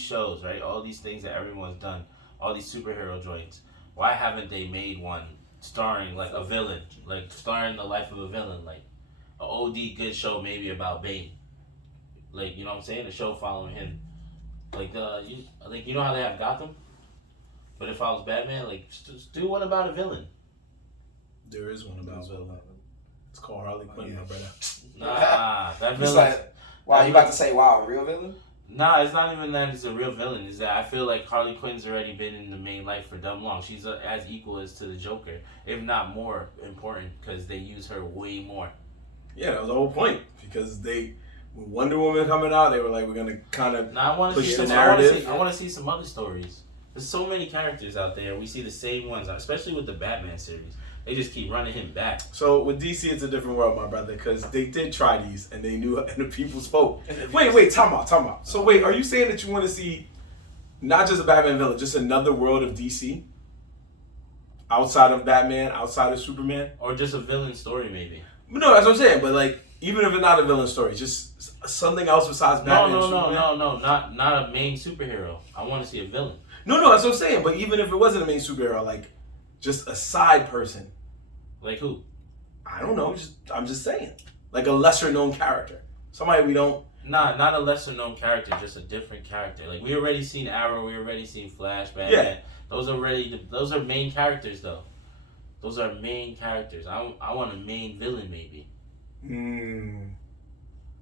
shows, right, all these things that everyone's done, all these superhero joints, why haven't they made one starring like a villain, like starring the life of a villain, like an OD good show maybe about Bane, like what I'm saying, a show following him, like how they have Gotham, but if I was Batman, just do one about a villain. There is one about a villain. It's called Harley Quinn, my brother. Nah, that villain. Wow, you about to say, wow, a real villain? Nah, it's not even that it's a real villain. It's that I feel like Harley Quinn's already been in the main light for dumb long. She's as equal as to the Joker, if not more important, because they use her way more. Yeah, that was the whole point. Because with Wonder Woman coming out, they were like, we're going to kind of push the narrative. I want to see some other stories. There's so many characters out there. We see the same ones, especially with the Batman series. They just keep running him back. So with DC, it's a different world, my brother, because they did try these and they knew, and the people spoke. Wait, time out. So wait, are you saying that you want to see not just a Batman villain, just another world of DC? Outside of Batman, outside of Superman? Or just a villain story, maybe. No, that's what I'm saying. But like, even if it's not a villain story, just something else besides Batman and Superman? No. Not a main superhero. I want to see a villain. No, that's what I'm saying. But even if it wasn't a main superhero, like, just a side person. Like who? I don't know. I'm just saying. Like a lesser known character. Somebody we don't... Nah, not a lesser known character, just a different character. Like, we already seen Arrow, we already seen Flash, Batman. Yeah. Those are main characters, though. Those are main characters. I want a main villain, maybe.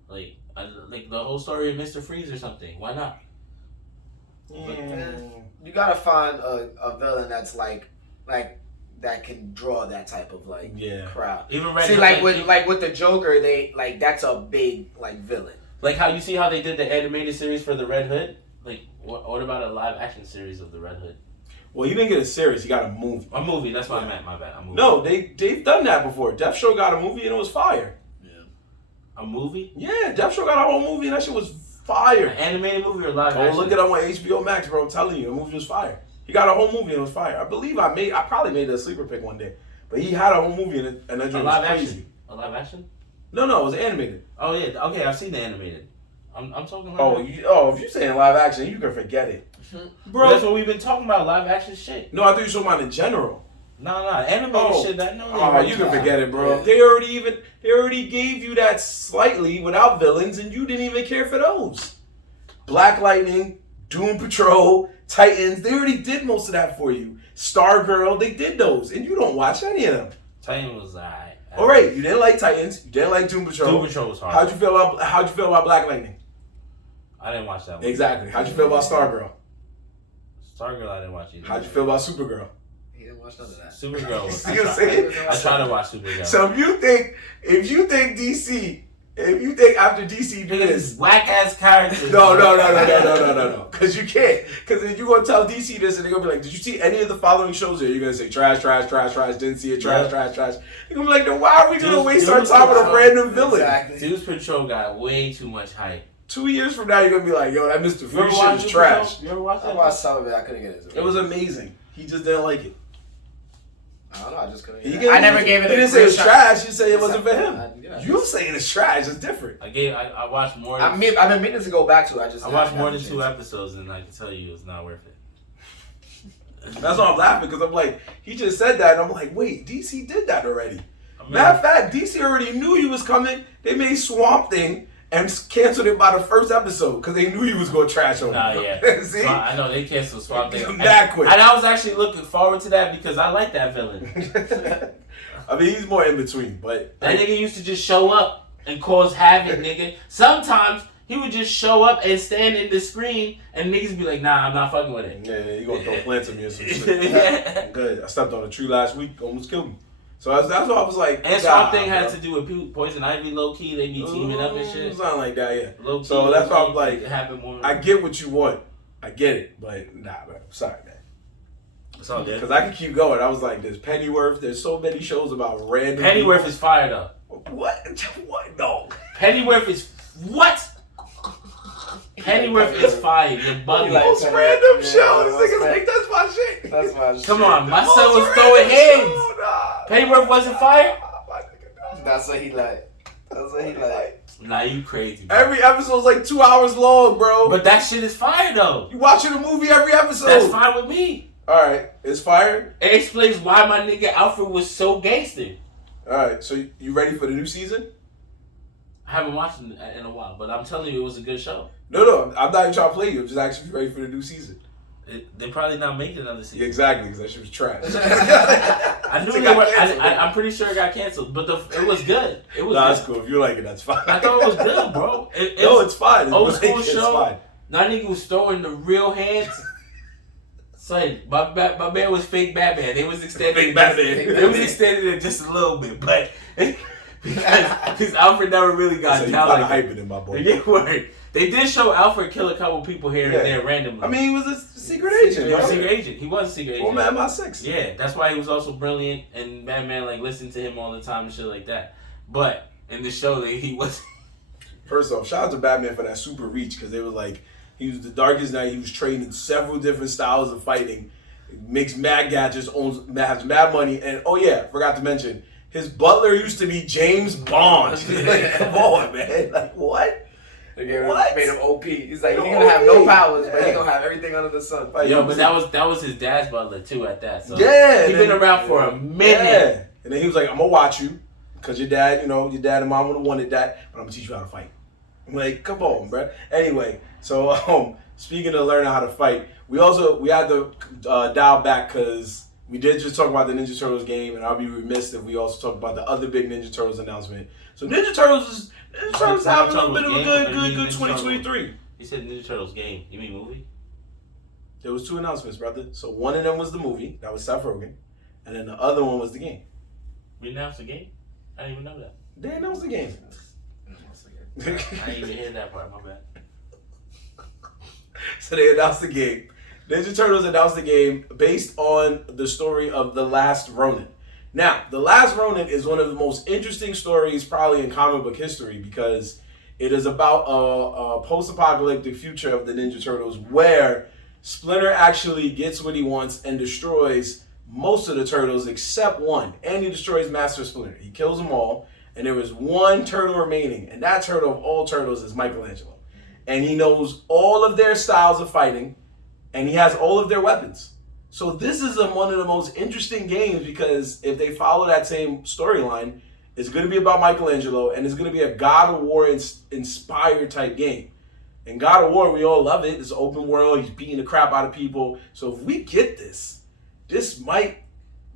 Like the whole story of Mr. Freeze or something. Why not? You gotta find a villain that's like that can draw that type of crowd. Even Red See, Hood, with the Joker, they that's a big villain. Like how you see how they did the animated series for the Red Hood. Like what about a live action series of the Red Hood? Well, you didn't get a series. You got a movie. A movie. That's what I meant. My bad. A movie. No, they've done that before. Death Show got a movie and it was fire. Yeah. A movie? Yeah, Death Show got a whole movie and that shit was fire. An animated movie or live Go action? look it up on HBO Max, bro. I'm telling you, the movie was fire. He got a whole movie and it was fire. I believe I probably made a sleeper pick one day, but he had a whole movie and that joint was crazy. Action? A live action? No, it was animated. Oh yeah. Okay, I've seen the animated. I'm talking. If you're saying live action, you can forget it, bro. That's what we've been talking about. Live action shit. No, I thought you were talking about in general. Nah, animated shit. That you can forget it, bro. Yeah. They already gave you that slightly without villains, and you didn't even care for those. Black Lightning, Doom Patrol, Titans. They already did most of that for you. Stargirl, they did those, and you don't watch any of them. Titan was alright. All right, you didn't like Titans. You didn't like Doom Patrol. Doom Patrol was hard. How'd you feel about Black Lightning? I didn't watch that one. Exactly. How'd you feel about Stargirl? Stargirl, I didn't watch either. How'd you feel about Supergirl? He didn't watch none of that. Supergirl. I tried to watch Supergirl. So if you think after DC do this, whack ass characters. No. Because you can't. Because if you gonna tell DC this, and they're gonna be like, "Did you see any of the following shows?" Here, you're gonna say trash. Didn't see it. Trash. You're gonna be like, "Then why are we gonna waste our time with a random villain?" Exactly. Doom Patrol got way too much hype. 2 years from now, you're gonna be like, "Yo, that Mr. Freeze shit is trash." You ever watched that? I watched some of it. I couldn't get into it. It was amazing. He just didn't like it. I don't know. I just couldn't. I never gave it. He didn't say it was trash. You say it wasn't for him. Yeah. You saying it's trash is different. I watched more. I've been meaning to go back to it. I watched more than 2 episodes, and I can tell you it's not worth it. That's why I'm laughing, because I'm like, he just said that, and I'm like, wait, DC did that already. Matter of fact, DC already knew he was coming. They made Swamp Thing and canceled it by the first episode because they knew he was going to trash on it. Yeah. See? I know they canceled Swamp Thing. That quick. And I was actually looking forward to that because I like that villain. I mean, he's more in between, but that nigga used to just show up and cause havoc, nigga. Sometimes he would just show up and stand in the screen, and niggas be like, "Nah, I'm not fucking with it." Yeah, you gonna throw plants at me or some shit. Good. I stepped on a tree last week, almost killed me. So that's why I was like, and Swamp Thing had to do with Poison Ivy, low key. They be teaming up and shit. Something like that, yeah. Low key, so that's why I'm like, it happened more. I get what you want, I get it, but nah, man, sorry, man. It's all good. Because I can keep going. I was like, there's Pennyworth. There's so many shows about random. Pennyworth is fire though. What? No. Pennyworth is what? Pennyworth is fire. You're bugging. Most random show. This nigga's like, that's my shit. That's my shit. Come on, my son was throwing hands. Pennyworth wasn't fire? That's what he like. Nah, you crazy, bro. Every episode's like 2 hours long, bro. But that shit is fire, though. You watching a movie every episode. That's fine with me. Alright, it's fire? It explains why my nigga Alfred was so gangster. Alright, so you ready for the new season? I haven't watched it in a while, but I'm telling you it was a good show. No, I'm not even trying to play you. I'm just actually ready for the new season. They're probably not making another season. Exactly, because that shit was trash. I knew they were. I'm pretty sure it got canceled, but it was good. It was. Nah, that's cool. If you like it, that's fine. I thought it was good, bro. It's fine. Old school It's show. fine. That nigga was throwing the real hands. Son, my man was fake Batman. They was extending. Fake Batman. They was extending it just a little bit, but because Alfred never really got So you down kind like of hyping it, my boy. Yeah, word. They did show Alfred kill a couple people here and there randomly. I mean, he was a secret agent. He was a secret agent. He was a secret agent. Former MI6. Yeah, that's why he was also brilliant, and Batman like listened to him all the time and shit like that. But in the show, he was. First off, shout out to Batman for that super reach because they was like, he was the Darkest Knight. He was trained in several different styles of fighting. Makes mad gadgets, has mad money, and oh yeah, forgot to mention his butler used to be James Bond. Like, come on, man. Like what? They made him OP. He's like, he gonna have no powers, but he gonna have everything under the sun. Like, yo, but that was his dad's butler too at that. So yeah, he been around for a minute. Yeah. And then he was like, I'm gonna watch you, cause your dad and mom would have wanted that, but I'm gonna teach you how to fight. I'm like, come on, bro. Anyway, so speaking of learning how to fight, we had to dial back because we did just talk about the Ninja Turtles game, and I'll be remiss if we also talk about the other big Ninja Turtles announcement. So Ninja Turtles having a little bit of a good 2023. You said Ninja Turtles game. You mean movie? There was 2 announcements, brother. So one of them was the movie, that was Seth Rogen, and then the other one was the game. We announced the game? I didn't even know that. They announced the game. I didn't even hear that part, my bad. So they announced the game. Ninja Turtles announced the game based on the story of The Last Ronin. Now, The Last Ronin is one of the most interesting stories probably in comic book history because it is about a post-apocalyptic future of the Ninja Turtles where Splinter actually gets what he wants and destroys most of the turtles except one. And he destroys Master Splinter. He kills them all. And there is one turtle remaining. And that turtle of all turtles is Michelangelo. And he knows all of their styles of fighting. And he has all of their weapons. So this is one of the most interesting games because if they follow that same storyline, it's going to be about Michelangelo. And it's going to be a God of War inspired type game. And God of War, we all love it. It's open world. He's beating the crap out of people. So if we get this might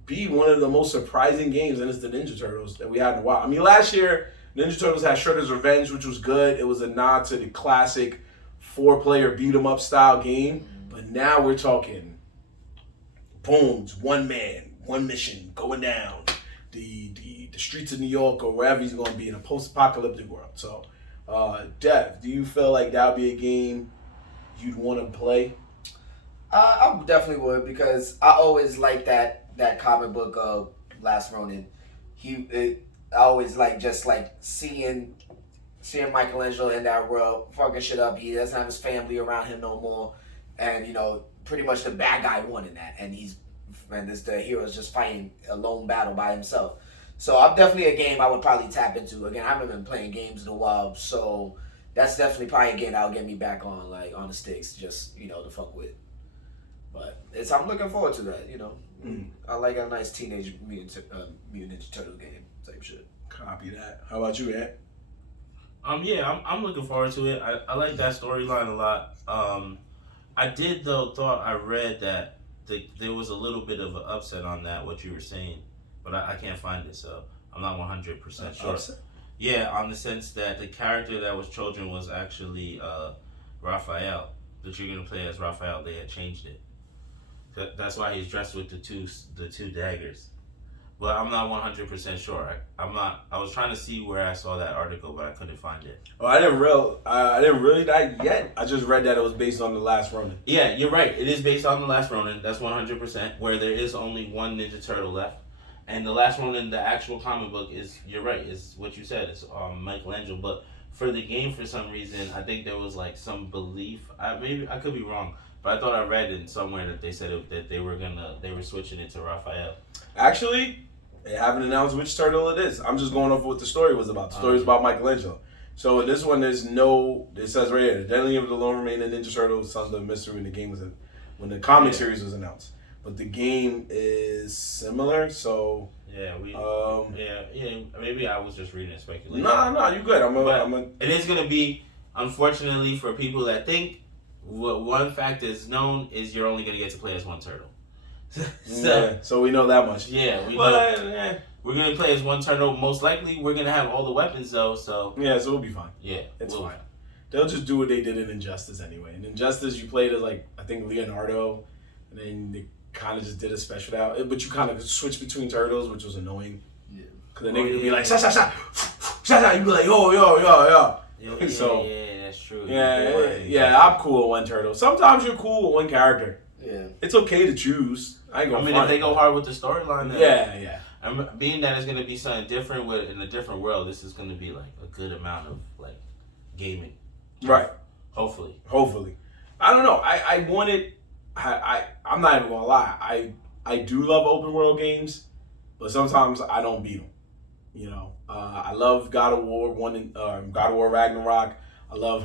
be one of the most surprising games, and it's the Ninja Turtles that we had in a while. I mean, last year, Ninja Turtles had Shredder's Revenge, which was good. It was a nod to the classic 4-player beat-em-up style game. But now we're talking, boom, it's one man, one mission, going down the streets of New York or wherever he's going to be in a post-apocalyptic world. So, Dev, do you feel like that would be a game you'd want to play? I definitely would because I always liked that comic book of Last Ronin. I always just seeing Michelangelo in that world fucking shit up. He doesn't have his family around him no more, and pretty much the bad guy won in that, and the hero's just fighting a lone battle by himself. So I'm definitely a game I would probably tap into. Again, I haven't been playing games in a while, so that's definitely probably a game that'll get me back on the sticks, just to fuck with. But I'm looking forward to that. I like a nice teenage Mutant Ninja Turtle game type shit. Copy that. How about you, Ant? Yeah, I'm looking forward to it. I like that storyline a lot. I did thought I read that there was a little bit of an upset on that, what you were saying, but I can't find it, so I'm not 100% sure. Upset? Yeah, on the sense that the character that was chosen was actually Raphael. That you're gonna play as Raphael. They had changed it. That's why he's dressed with the two daggers. But I'm not 100% sure. I was trying to see where I saw that article, but I couldn't find it. Oh, I didn't read that yet. I just read that it was based on The Last Ronin. Yeah, you're right. It is based on The Last Ronin. That's 100%. Where there is only one Ninja Turtle left, and The Last Ronin, the actual comic book, you're right. Is what you said. It's Michelangelo. But for the game, for some reason, I think there was some belief. Maybe I could be wrong. But I thought I read it somewhere that they said that they were switching it to Raphael. Actually, they haven't announced which turtle it is. I'm just going off what the story was about. The story was about Michelangelo. So in this one, it says right here, the deadly of the lone remaining Ninja Turtles, Sons of Mystery, when the game was when the comic series was announced. But the game is similar, so yeah, maybe I was just reading and speculating. No, you good. It is gonna be, unfortunately, for people that think. One fact is known is you're only going to get to play as one turtle. So we know that much. Yeah, we know. We're going to play as one turtle. Most likely, we're going to have all the weapons, though. So yeah, so we'll be fine. Yeah, it's fine. They'll just do what they did in Injustice anyway. In Injustice, you played as I think Leonardo, and then they kind of just did a special out. But you kind of switched between turtles, which was annoying. Yeah. Because the nigga would be like, shot. You'd be like, yo. Yeah, So yeah, that's true. true. Yeah, I'm cool with one turtle. Sometimes you're cool with one character. Yeah. It's okay to choose. I mean, if they go hard with the storyline, then yeah. Being that it's gonna be something different in a different world, this is gonna be like a good amount of like gaming. Right. Hopefully. I don't know. I wanted. I'm not even gonna lie. I do love open world games, but sometimes I don't beat them. You know, I love God of War God of War Ragnarok. I love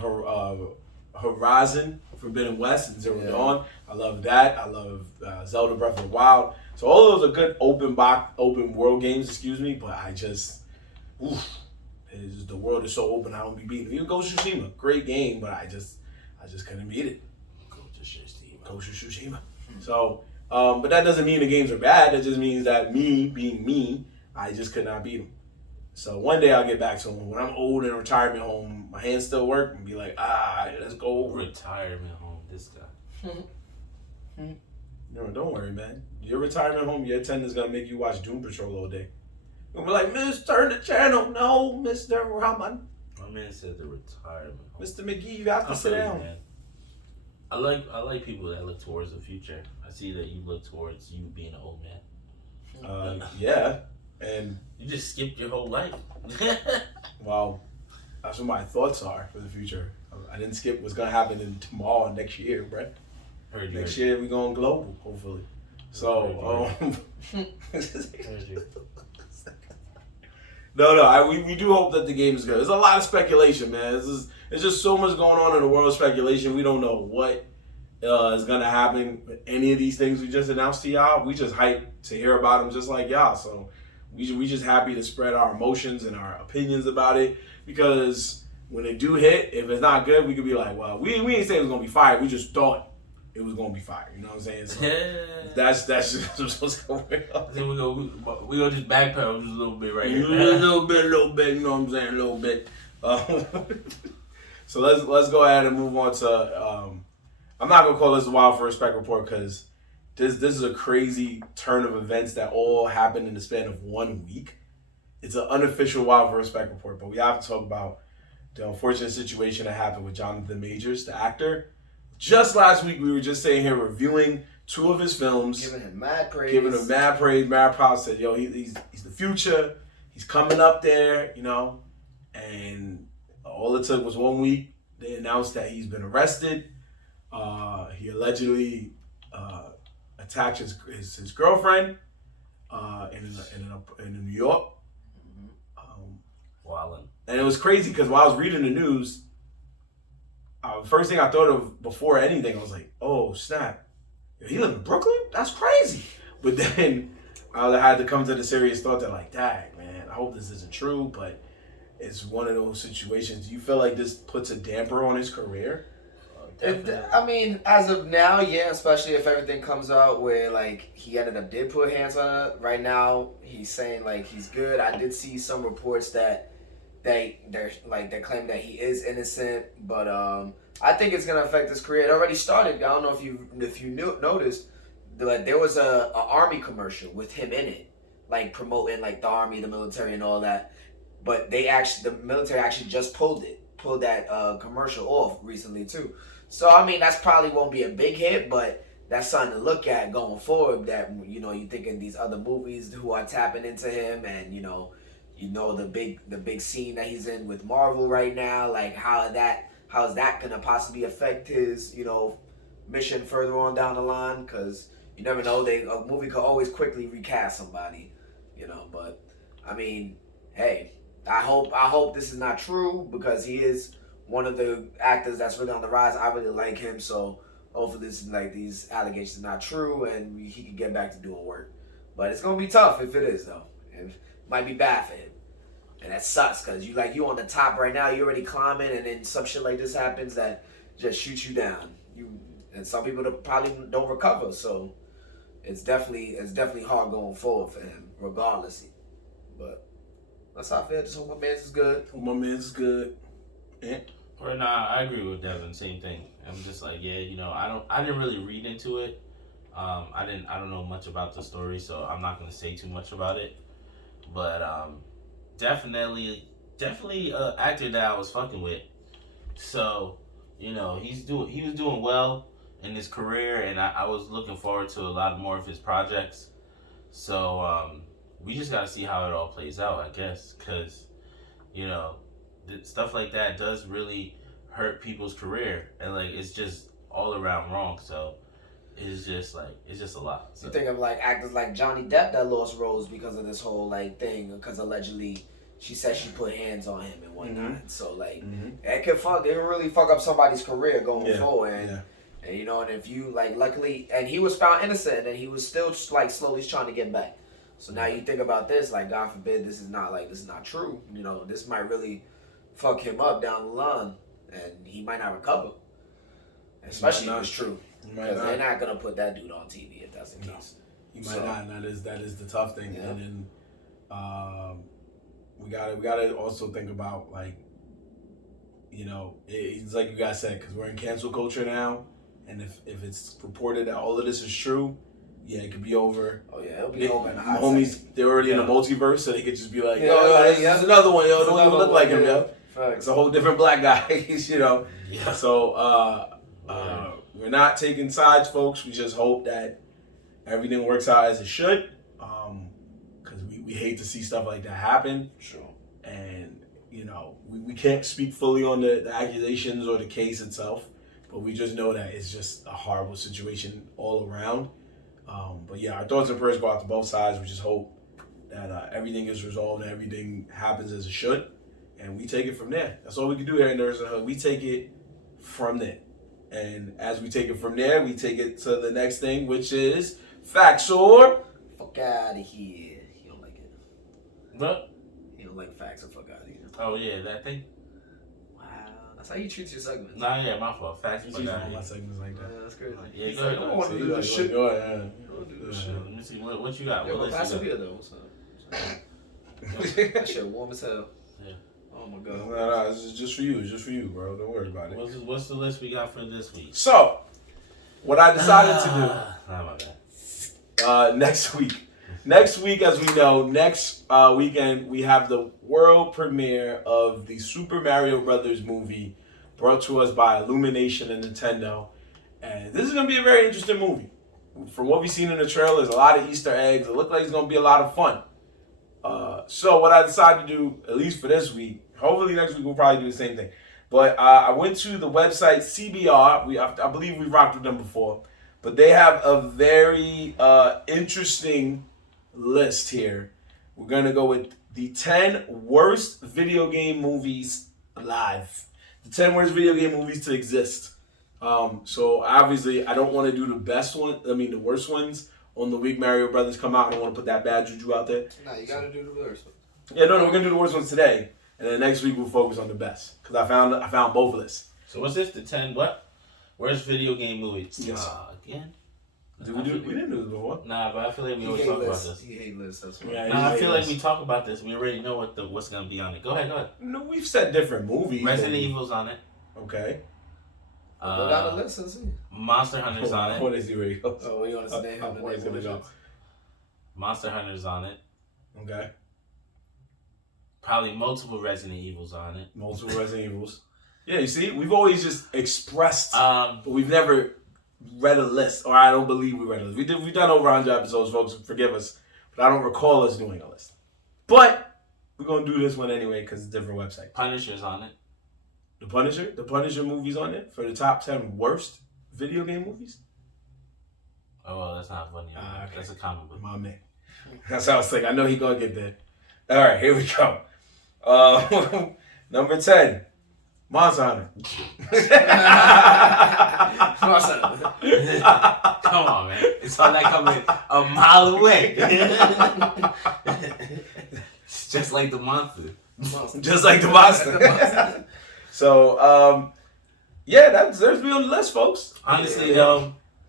Horizon Forbidden West and Zero Dawn. I love that. I love Zelda Breath of the Wild. So all of those are good open world games. Excuse me, but the world is so open. I don't be beating. Even Ghost of Tsushima, great game, but I just couldn't beat it. Ghost of Tsushima. So, but that doesn't mean the games are bad. That just means that me being me, I just could not beat them. So one day I'll get back to them. When I'm old in a retirement home, my hands still work, and be like, let's go. Retirement home, this guy. No, don't worry, man. Your retirement home, your attendant's gonna make you watch Doom Patrol all day. You'll be like, Miss, turn the channel. No, Mr. Rahman. My man said the retirement home. Mr. McGee, you have to sit down. Man. I like people that look towards the future. I see that you look towards you being an old man. Yeah, and you just skipped your whole life. Well, that's what my thoughts are for the future. I didn't skip what's gonna happen in tomorrow and next year, bro. Next year we going global, hopefully. So, No, we do hope that the game is good. There's a lot of speculation, man. There's just so much going on in the world of speculation. We don't know what is going to happen with any of these things we just announced to y'all. We just hyped to hear about them just like y'all. So we just happy to spread our emotions and our opinions about it, because when they do hit, if it's not good, we could be like, well, we ain't saying it was going to be fire. We just thought it was going to be fire. You know what I'm saying? So that's just what's going on. Then we go just backpedal just a little bit right here. A little bit, you know what I'm saying? A little bit. So let's go ahead and move on to, I'm not going to call this a Wild for Respect report, because this is a crazy turn of events that all happened in the span of 1 week. It's an unofficial Wild for Respect report, but we have to talk about the unfortunate situation that happened with Jonathan Majors, the actor. Just last week, we were just sitting here reviewing 2 of his films. Giving him mad praise. Mad props. Said, yo, he's the future. He's coming up there, you know. And all it took was 1 week. They announced that he's been arrested. He allegedly attacked his girlfriend in New York. And it was crazy because while I was reading the news, first thing I thought of before anything, I was like, oh, snap. He live in Brooklyn? That's crazy. But then I had to come to the serious thought that, like, dang, man, I hope this isn't true, but it's one of those situations. Do you feel like this puts a damper on his career? I mean, as of now, yeah, especially if everything comes out where, like, he did put hands on it. Right now, he's saying, like, he's good. I did see some reports that they claim that he is innocent, but I think it's gonna affect his career. It already started. I don't know if you noticed, but there was a army commercial with him in it, like promoting like the army, the military, and all that. But the military actually just pulled that commercial off recently too. So I mean, that's probably won't be a big hit, but that's something to look at going forward. That you thinking these other movies who are tapping into him, and the big scene that he's in with Marvel right now, like how is that gonna possibly affect his mission further on down the line? Because you never know, a movie could always quickly recast somebody, But I mean, hey, I hope this is not true, because he is one of the actors that's really on the rise. I really like him, so hopefully these allegations are not true and he can get back to doing work. But it's gonna be tough if it is, though. It might be bad for him. And that sucks, because you on the top right now, you're already climbing, and then some shit like this happens that just shoots you down. And some people probably don't recover, so it's definitely hard going forward for him, regardless. But that's how I feel. Just hope my man's is good. Yeah. Or nah, I agree with Devin. Same thing. I'm just like, yeah, I didn't really read into it. I don't know much about the story, so I'm not gonna say too much about it. But definitely actor that I was fucking with. So, he was doing well in his career, and I was looking forward to a lot more of his projects. So, we just got to see how it all plays out, I guess, because, stuff like that does really hurt people's career, and like it's just all around wrong. So it's just a lot. So. You think of like actors like Johnny Depp that lost roles because of this whole like thing, because allegedly she said she put hands on him and whatnot. Mm-hmm. So like it can really fuck up somebody's career going forward. And and if you like, luckily, and he was found innocent, and he was still like slowly trying to get back. So now you think about this, like God forbid this is not true. This might really fuck him up down the line, and he might not recover. Especially if it's true, because they're not gonna put that dude on TV if that's the case. He might not, and that is the tough thing. Yeah. And then we gotta also think about like, it's like you guys said, because we're in cancel culture now, and if it's reported that all of this is true, it could be over. Oh yeah, it'll be over in a hot homies, second. they're already in the multiverse, so they could just be like, there's another one, don't even look like him, yo. It's a whole different black guy, Yeah. So we're not taking sides, folks. We just hope that everything works out as it should, because we hate to see stuff like that happen. Sure. And we can't speak fully on the accusations or the case itself, but we just know that it's just a horrible situation all around. But our thoughts and prayers go out to both sides. We just hope that everything is resolved and everything happens as it should, and we take it from there. That's all we can do here in Nerds and Hood. We take it from there. And as we take it from there, we take it to the next thing, which is facts or fuck out of here. He don't like it. What? He don't like facts or fuck out of here. Oh yeah, that thing. Wow, that's how you treat your segments. Nah, yeah, my fault. Facts or fuck out of here. My segments like that. That's crazy. Yeah, go ahead. I don't want to do this shit. Go ahead. Let me see what you got. Yo, pass up here though. What's up? That shit warm as hell. Yeah. Oh my god. No, this is just for you. It's just for you, bro. Don't worry about it. What's the list we got for this week? So, what I decided to do. Oh my bad. Next week, as we know, next weekend we have the world premiere of the Super Mario Brothers movie, brought to us by Illumination and Nintendo. And this is gonna be a very interesting movie. From what we've seen in the trailer, there's a lot of Easter eggs. It looks like it's gonna be a lot of fun. So what I decided to do, at least for this week, hopefully next week we'll probably do the same thing. But I went to the website CBR. I believe we've rocked with them before. But they have a very interesting list here. We're going to go with the 10 worst video game movies alive. The 10 worst video game movies to exist. So obviously I don't want to do the worst ones on the week Mario Brothers come out. I don't want to put that bad juju out there. Nah, you got to do the worst ones. Yeah, no, we're going to do the worst ones today. And then next week we'll focus on the best. Because I found both lists. So what's this? The 10 what? Worst video game movies? Yes. Again? We didn't do this before. Nah, but I feel like we always talk about this. You hate lists, that's right. Yeah, Nah, I feel like we talk about this. We already know what's gonna be on it. Go ahead. No, we've said different movies. Resident Evil's on it. Okay. Go down the list and see. Monster Hunter's on I it. want to see where he goes. Oh, you want to name him? Where he's gonna go. Monster Hunter's on it. Okay. Probably multiple Resident Evils on it. Multiple Resident Evils. Yeah, you see, we've always just expressed, but we've never read a list, or I don't believe we read a list. We've done over 100 episodes, folks. Forgive us, but I don't recall us doing a list. But we're gonna do this one anyway because it's a different website. Punisher's on it. The Punisher movie's on it for the top 10 worst video game movies. Oh, well, that's not funny. Okay. That's a comic book. My man. That's what I was thinking. I know he's gonna get there. All right, here we go. Number 10, Monster Hunter. Come on, man. It's all that coming a mile away. It's just like the monster. Just like the monster. So, that deserves to be on the list, folks. Honestly,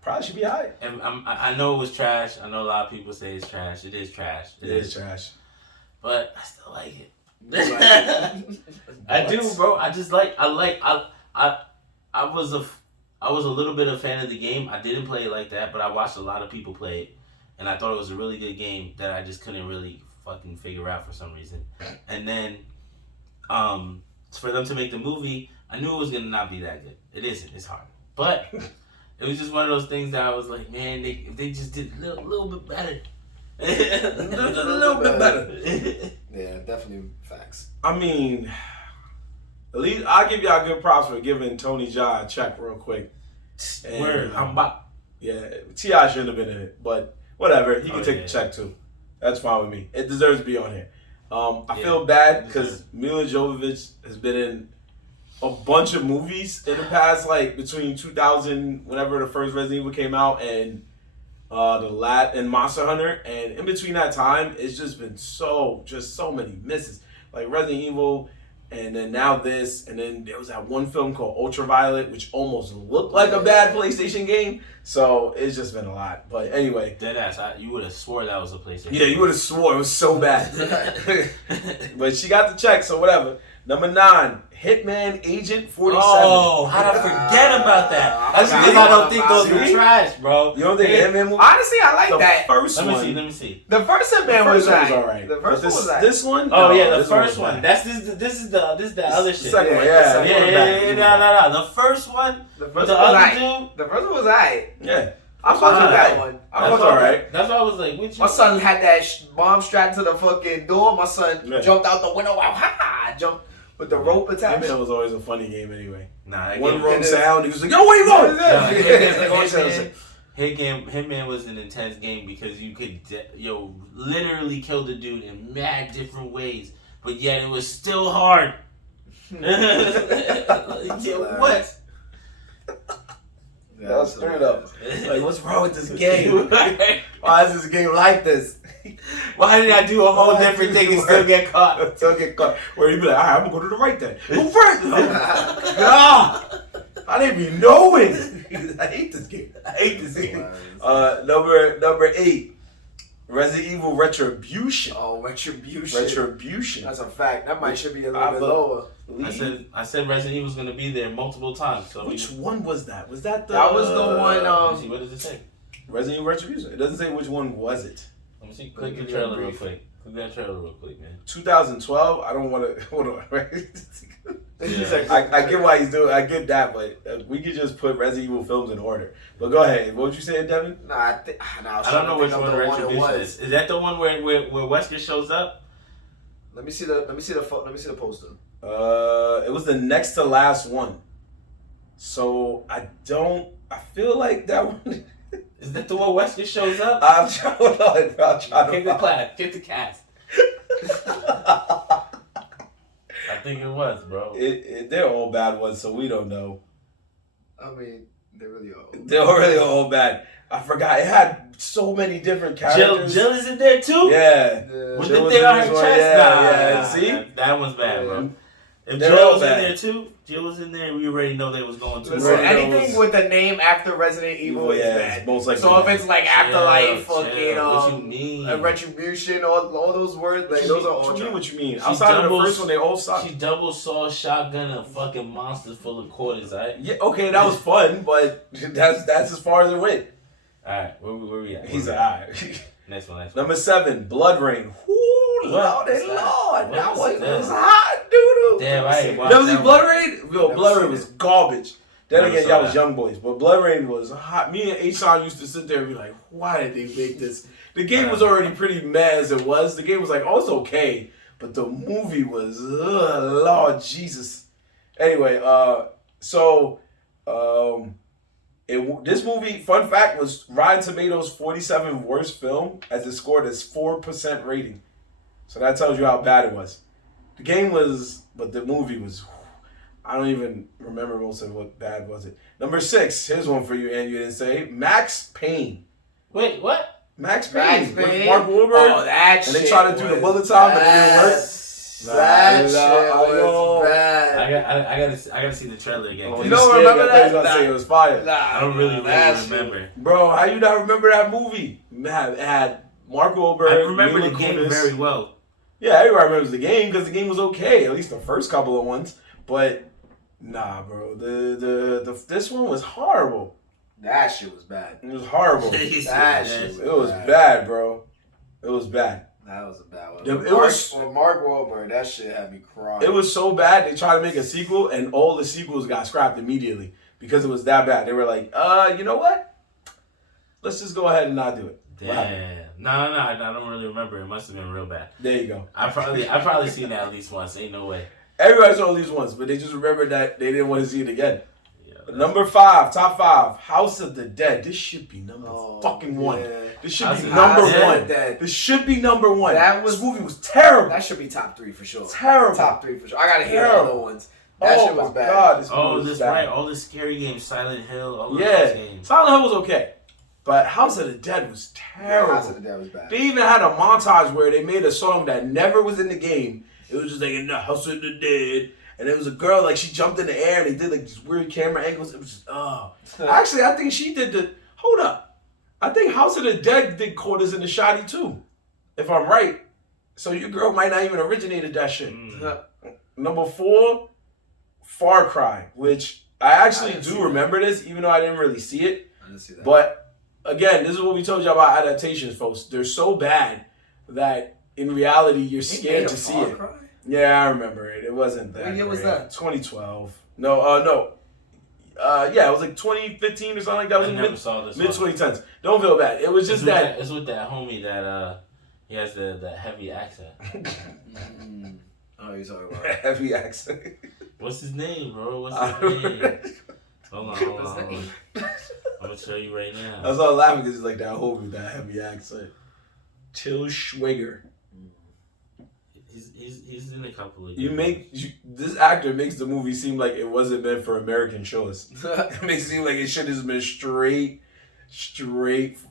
probably should be high. I know it was trash. I know a lot of people say it's trash. It is trash. It is trash. But I still like it. I do, bro. I was a little bit a fan of the game. I didn't play it like that, but I watched a lot of people play it, and I thought it was a really good game that I just couldn't really fucking figure out for some reason. And then, for them to make the movie, I knew it was gonna not be that good. It isn't. It's hard, but it was just one of those things that I was like, man, if they just did a little bit better. a little bit better. Yeah, definitely facts. I mean, at least I'll give y'all good props for giving Tony Jaa a check real quick. And, Word, I'm back. Yeah, T.I. shouldn't have been in it, but whatever. He can take the check too. That's fine with me. It deserves to be on here. I feel bad because Mila Jovovich has been in a bunch of movies in the past, like between 2000, whenever the first Resident Evil came out, and and Monster Hunter, and in between that time, it's just been so many misses. Like Resident Evil, and then now this, and then there was that one film called Ultraviolet, which almost looked like a bad PlayStation game. So it's just been a lot. But anyway, Deadass, you would have swore that was a PlayStation. Yeah, you would have swore it was so bad. But she got the check, so whatever. Number 9, Hitman Agent 47. Oh, how'd I forget about that? That's because I don't think those were trash, bro. You don't think Hitman movie? Honestly, I like that. First Let one. me see. The first Hitman was alright. The first one was alright. This one? Oh No, yeah, the this first was one. bad. This is the other shit. Second one, Yeah. No. The first one. The With first the one was other alright. The first one was alright. Yeah. I fucked with that one. That was alright. That's why I was like, which My son had that bomb strapped to the fucking door. My son Yeah. jumped out the window. Wow, jumped with the rope attached. Hitman was always a funny game anyway. Nah, that One game, wrong sound, he was like, yo, where you going? Hitman was an intense game because you could literally kill the dude in mad different ways, but yet it was still hard. What? That was straight up. Like, what's wrong with this game? Why is this game like this? Why did I do a whole different thing and still get caught? Where you be like, all right, I'm gonna go to the right then. Go first. God, I didn't be knowing. I hate this game. Number 8, Resident Evil Retribution. Oh, Retribution. That's a fact. That should be a little bit lower. I said Resident Evil's gonna be there multiple times. So which one was that? Was that the? That was the one. Let me see, what does it say? Resident Evil Retribution. It doesn't say which one was it. Let me see. Click the trailer real quick. Click that trailer real quick, man. 2012. I don't want to. Hold on. Yeah. I get why he's doing. I get that, but we could just put Resident Evil films in order. But go ahead. What would you say, Devin? I don't know which one Retribution is. Is that the one where Wesker shows up? Let me see the poster. It was the next to last one. So I feel like that one. Is that the one Wesker shows up? I'm trying Kick the clap. Kick the cast. I think it was, bro. They're all bad ones, so we don't know. I mean, they really are. They're really all bad. I forgot. It had so many different characters. Jill is in there too? Yeah. With Jill the was thing in on her this one, chest? yeah. Nah. See? That one's bad, bro. If They're Jill all was in bad. there too, Jill was in there, we already know they was going to. Listen, anything with the name after Resident Evil is bad. Most likely so if it's like Afterlife, Chill. fucking What you mean? Retribution, all those words, like those are all. What you mean? Outside of the first one, they all suck. She double saw shotgun a fucking monster full of quarters, alright? Yeah, okay, that was fun, but that's as far as it went. Alright, where we at? He's alright. Next one. Number 7, Blood Rain. Ooh, Lord, that What was hot, doo-doo. Damn, I ain't watched Never see that Blood one. Rain? Yo, Blood Rain was garbage. Then Never again, saw y'all was that. young boys, but Blood Rain was hot. Me and H-Son used to sit there and be like, why did they make this? The game was already pretty mad as it was. The game was like, oh, it's okay. But the movie was, Lord Jesus. Anyway, this movie, fun fact, was Rotten Tomatoes' 47 worst film as it scored as 4% rating. So that tells you how bad it was. The game was, but the movie was, I don't even remember most of what bad was it. Number 6, here's one for you, and you didn't say, Max Payne. Wait, what? Max Payne. With Payne? Mark Wahlberg. Oh, that shit. And they tried to do the bullet time, but it didn't work. That shit was bad. I gotta see the trailer again. Oh, You don't remember that? I was gonna say it was fire. I don't really remember. Bro, how you not remember that movie? It had Mark Wahlberg. I remember Mila the game Kunis. very well. Yeah, everybody remembers the game because the game was okay, at least the first couple of ones. But nah, bro, this one was horrible. That shit was bad. It was horrible. That shit It was bad, bro. It was bad. That was a bad one. Mark Wahlberg, that shit had me crying. It was so bad, they tried to make a sequel, and all the sequels got scrapped immediately because it was that bad. They were like, you know what? Let's just go ahead and not do it. Damn. No, I don't really remember. It must have been real bad. There you go. I probably seen that at least once. Ain't no way. Everybody saw at least once, but they just remembered that they didn't want to see it again. Yeah, Number 5, top 5, House of the Dead. This should be number fucking 1. Yeah. This should House be of number the 1. Dead. This should be number 1. This movie was terrible. That should be top 3 for sure. Terrible. Top 3 for sure. I gotta hear the other ones. That shit was bad. God, this movie was this bad. right. All the scary games, Silent Hill, all of Yeah, those games. Silent Hill was okay, but House of the Dead was terrible. House of the Dead was bad. They even had a montage where they made a song that never was in the game. It was just like in the House of the Dead, and it was a girl like she jumped in the air and they did like these weird camera angles. It was just Actually, I think she did the. Hold up, I think House of the Dead did Quarters in the Shoddy too, if I'm right. So your girl might not even originated that shit. Number 4, Far Cry, which I actually do remember this, even though I didn't really see it. I didn't see that. But again, this is what we told you about adaptations, folks. They're so bad that in reality you're scared to see it. Cry? Yeah, I remember it. It wasn't that. What year was that? 2012. No. Yeah, it was like 2015 or something like that. It was I never saw this. mid 2010s. Don't feel bad. It was just that. It's with that homie that he has the heavy accent. Oh, you're talking about heavy accent. What's his name, bro? What's his name? Hold on. I'm gonna show you right now. I was all laughing because it's like that homie with that heavy accent. Till Schweiger. He's in a couple of. This actor makes the movie seem like it wasn't meant for American shows. It makes it seem like it should have been straight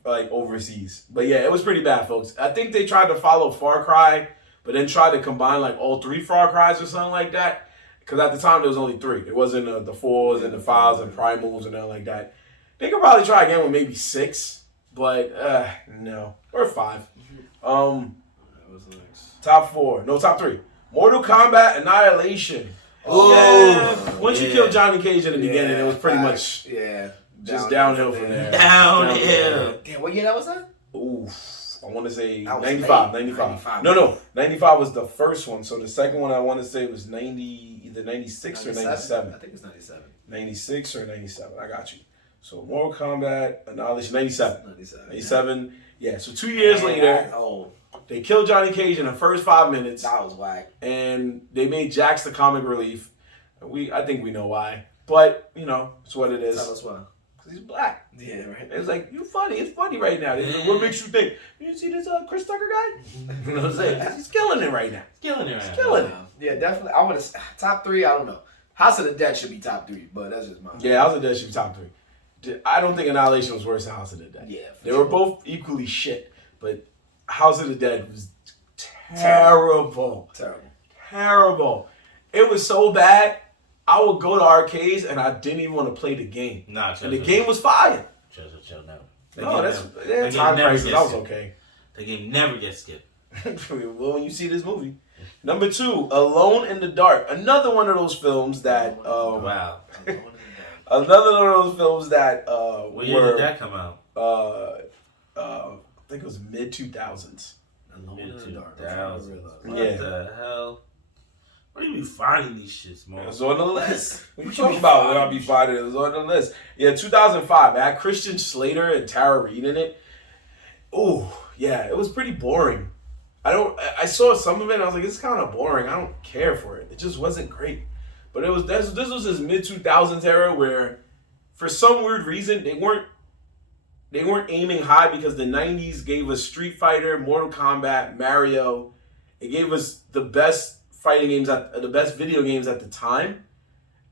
like overseas. But yeah, it was pretty bad, folks. I think they tried to follow Far Cry, but then tried to combine like all 3 Far Cries or something like that. Because at the time there was only 3. It wasn't the 4s and the 5s and primals and nothing like that. They could probably try again with maybe 6, but no, or 5. Top 4, no, top 3. Mortal Kombat Annihilation. Once you killed Johnny Cage in the beginning, it was pretty much just downhill from there. Downhill. Damn, what year that was that? Oof. I want to say That was 95. late. 95. No. 95 was the first one. So the second one I want to say was 90, either 96 or 97. I think it's 97. 96 or 97. I got you. So Mortal Kombat Annihilation 97. 97. Yeah, so 2 years later, they killed Johnny Cage in the first 5 minutes. That was whack. And they made Jax the comic relief. I think we know why. But, it's what it is. Tell us why. Because he's black. Yeah, right. It's like, you funny. It's funny right now. What makes you think? You see this Chris Tucker guy? You know what I'm saying? He's killing it right now. He's killing it. Yeah, definitely. I want to top 3. I don't know. House of the Dead should be top 3, but that's just mine. Yeah, House of the Dead should be top 3. I don't think Annihilation was worse than House of the Dead. Yeah, they were both equally shit, but House of the Dead was terrible. It was so bad. I would go to arcades and I didn't even want to play the game. And the game was fire. Chill, no. That's time crisis. That was okay. The game never gets skipped. Well, when you see this movie. Number 2, Alone in the Dark. Another one of those films that wow. Another one of those films that what year did that come out? I think it was mid 2000s. Mid 2000s. What the hell? Where do you be finding these shits, man? It was on the list. What you talking about? Where I be finding it? It was on the list. Yeah, 2005. It had Christian Slater and Tara Reid in it. Ooh, yeah, it was pretty boring. I saw some of it and I was like, it's kind of boring. I don't care for it. It just wasn't great. But this was this mid 2000s era where, for some weird reason, they weren't aiming high because the 90s gave us Street Fighter, Mortal Kombat, Mario. It gave us the best fighting games, the best video games at the time.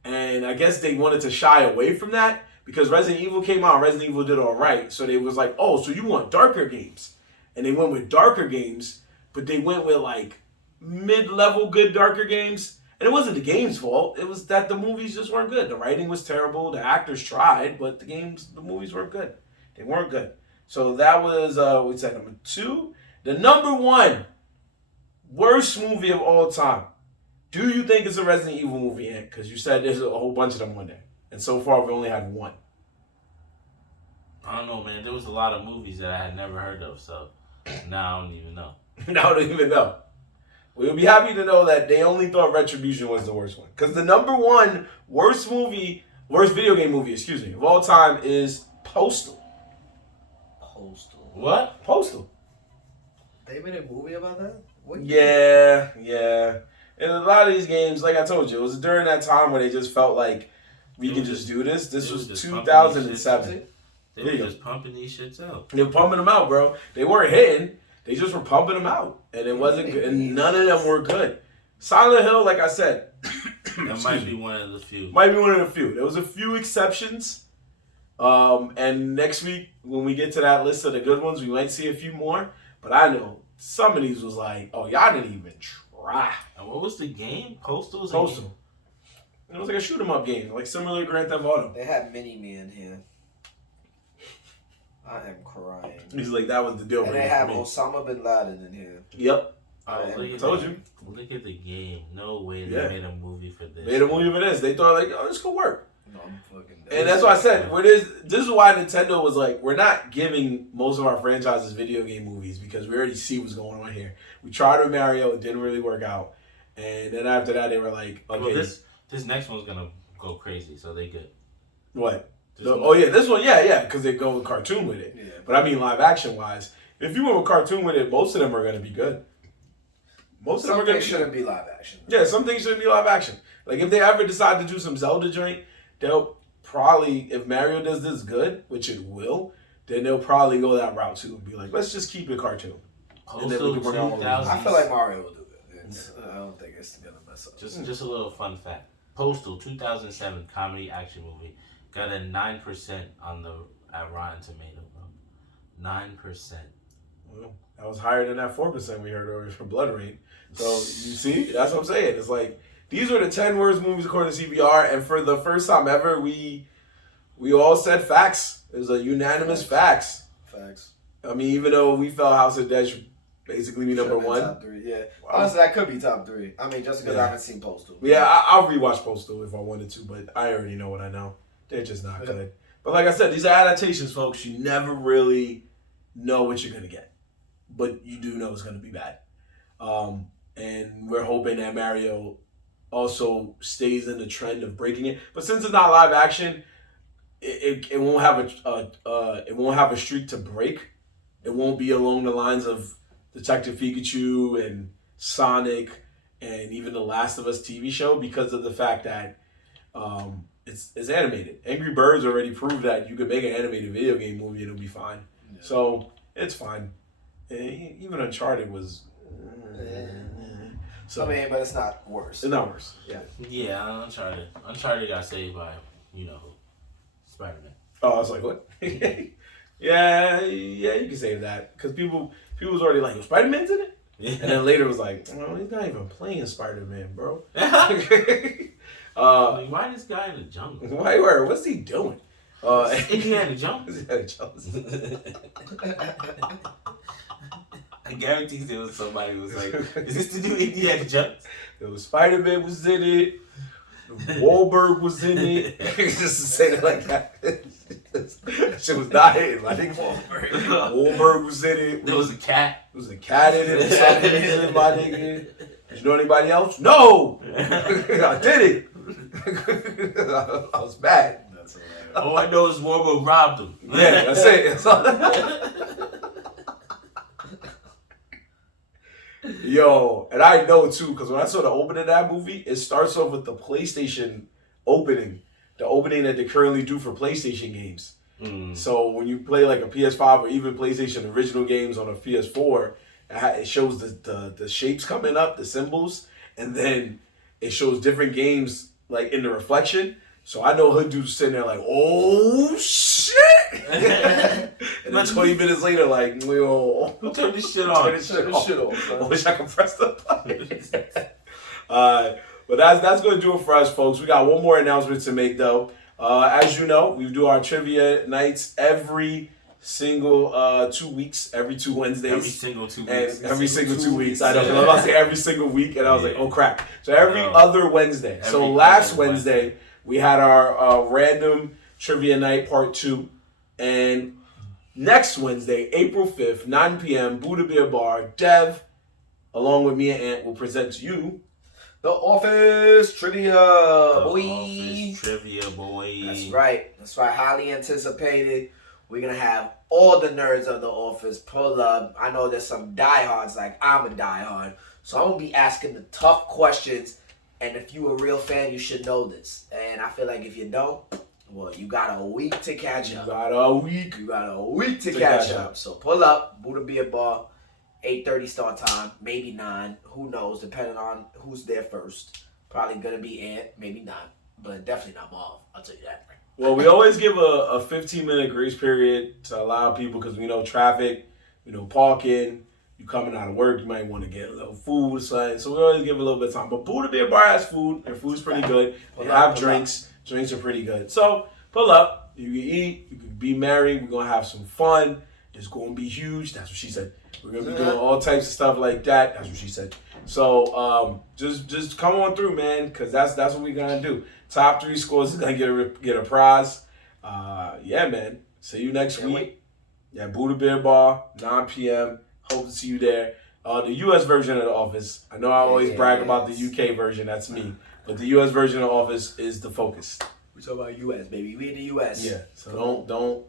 And I guess they wanted to shy away from that because Resident Evil came out and Resident Evil did all right. So they was like, oh, so you want darker games. And they went with darker games, but they went with like mid-level good darker games. And it wasn't the game's fault. It was that the movies just weren't good. The writing was terrible. The actors tried, but the movies weren't good. They weren't good. So that was, what's that, number 2? The number 1 worst movie of all time. Do you think it's a Resident Evil movie, Ant? Because you said there's a whole bunch of them on there. And so far, we've only had 1. I don't know, man. There was a lot of movies that I had never heard of, so now I don't even know. Now we don't even know. We would be happy to know that they only thought Retribution was the worst one. Because the number one worst video game movie, of all time is Postal. Postal. What? Postal. They made a movie about that? Yeah. And a lot of these games, like I told you, it was during that time where they just felt like we could just do this. This was 2007. They were just pumping these shits out. They were pumping them out, bro. They weren't hitting. They just were pumping them out, and it wasn't good. And none of them were good. Silent Hill, like I said, that might be one of the few. There was a few exceptions. And next week, when we get to that list of the good ones, we might see a few more. But I know some of these was like, oh, y'all didn't even try. And what was the game? Postal. It was like a shoot 'em up game, like similar to Grand Theft Auto. They had Mini-Me in here. I am crying. He's like, that was the deal breaker. And they have Osama bin Laden in here. Yep. I told you. Look at the game. No way they made a movie for this. They thought like, oh, this could work. No, I'm fucking dead. And that's why I said, this is why Nintendo was like, we're not giving most of our franchises video game movies because we already see what's going on here. We tried with Mario, it didn't really work out. And then after that, they were like, okay. Well, this next one's going to go crazy, so they good. What? This one, because they go with cartoon with it. Yeah. But I mean, live action wise, if you went with cartoon with it, most of them are going to be good. Some things shouldn't be live action. Yeah, some things shouldn't be live action. Like if they ever decide to do some Zelda joint, they'll probably, if Mario does this good, which it will, then they'll probably go that route too and be like, let's just keep it cartoon. And then we can work out I feel like Mario will do it. I don't think it's gonna mess up. Just a little fun fact. Postal 2007 comedy action movie got a 9% at Rotten Tomato, bro. 9%. Well, that was higher than that 4% we heard earlier from Blood Rain. So you see, that's what I'm saying. It's like these are the 10 worst movies according to CBR, and for the first time ever, we all said facts. It was a unanimous facts. I mean, even though we felt House of Dead should basically be number one. Top 3, yeah. Honestly, that could be top 3. I mean, just because I haven't seen Postal. Yeah, I'll rewatch Postal if I wanted to, but I already know what I know. They're just not good. But like I said, these are adaptations, folks. You never really know what you're gonna get, but you do know it's gonna be bad. And we're hoping that Mario also stays in the trend of breaking it. But since it's not live action, it won't have a streak to break. It won't be along the lines of Detective Pikachu and Sonic and even the Last of Us TV show because of the fact that it's animated. Angry Birds already proved that you could make an animated video game movie and it'll be fine. Yeah. So it's fine. Even Uncharted was. So I mean, but it's not worse. It's not worse. Yeah. Yeah, Uncharted got saved by Spider-Man. Oh, I was like, what? yeah, you can say that because people was already like, Spider-Man's in it, and then later was like, oh, he's not even playing Spider-Man, bro. Why this guy in the jungle? What's he doing? Indiana Jones. I guarantee there was somebody who was like, is this the new Indiana Jones? There was Spider-Man was in it. Wahlberg was in it. Just to say it like that. That shit was not hitting, my nigga. Wahlberg was in it. There was a cat. There was a cat in it. Something was in it, my nigga. Did you know anybody else? No! I did it. I was mad. All I know is Wahlberg robbed him. Yeah, that's it. That's all. Yo, and I know too, because when I saw the opening of that movie, it starts off with the PlayStation opening. The opening that they currently do for PlayStation games. So when you play like a PS5 or even PlayStation original games on a PS4, it shows the shapes coming up, the symbols, and then it shows different games like in the reflection. So I know Hood Dude's sitting there like, oh shit! And then 20 minutes later, like, yo, who turned this shit on? Turn this shit off. I wish I could press the button. But that's going to do it for us, folks. We got one more announcement to make, though. As you know, we do our trivia nights every single 2 weeks, every 2 Wednesdays. Every single 2 weeks. Every single 2 weeks. I know, because I was about to say every single week, and I was like, oh, crap. So every other Wednesday. So last Wednesday, we had our random trivia night part 2, and next Wednesday, April 5th, 9 p.m., Buddha Beer Bar. Dev, along with me and Ant, will present to you The Office Trivia, boy. Office Trivia, boy. That's right. Highly anticipated. We're going to have all the nerds of The Office pull up. I know there's some diehards, like I'm a diehard. So I'm going to be asking the tough questions. And if you're a real fan, you should know this. And I feel like if you don't, well, you got a week to catch up. You got a week to catch up. So pull up, Buddha Beer Bar, 8:30 start time, maybe 9. Who knows, depending on who's there first. Probably going to be Ant, maybe not. But definitely not Marv. I'll tell you that. Well, we always give a 15-minute grace period to allow people because we know traffic, parking, you coming out of work, you might want to get a little food or something. So we always give a little bit of time. But Buddha Beer Bar has food, and food's pretty good. They have drinks. Drinks are pretty good. So pull up. You can eat. You can be merry. We're going to have some fun. It's going to be huge. That's what she said. We're going to be doing all types of stuff like that. That's what she said. So just come on through, man, because that's what we're going to do. Top 3 scores is going to get a prize. Yeah, man. See you next week. Yeah, Buddha Beer Bar, 9 p.m. Hope to see you there. The U.S. version of The Office. I know I always brag about the U.K. version. That's me. But the U.S. version of The Office is the focus. We talk about U.S., baby. We in the U.S. Yeah. So don't.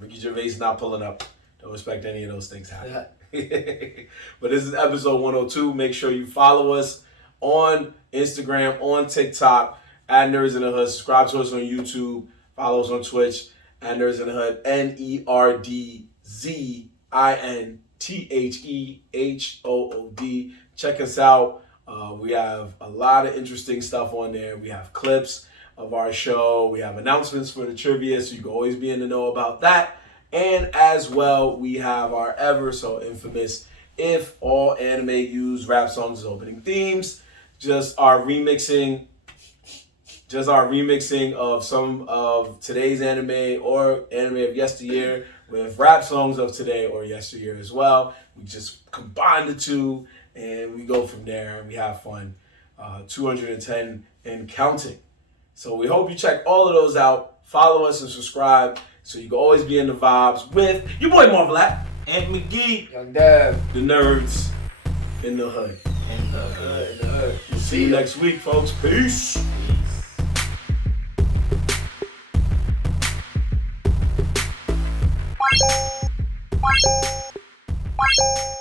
Ricky Gervais not pulling up. Don't expect any of those things to happen. But this is episode 102. Make sure you follow us on Instagram, on TikTok, at Nerds in the Hood. Subscribe to us on YouTube. Follow us on Twitch, at Nerds in the Hood. NERDZINTHEHOOD. Check us out. We have a lot of interesting stuff on there. We have clips of our show. We have announcements for the trivia, so you can always be in the know about that. And as well, we have our ever so infamous If All Anime Use Rap Songs as Opening Themes. Just our remixing of some of today's anime or anime of yesteryear with rap songs of today or yesteryear as well. We just combine the two and we go from there and we have fun. 210 and counting. So we hope you check all of those out. Follow us and subscribe so you can always be in the vibes with your boy Marvelette and McGee. Young Dev. The Nerds in the Hood. We'll see you next week, folks. Peace. Peace.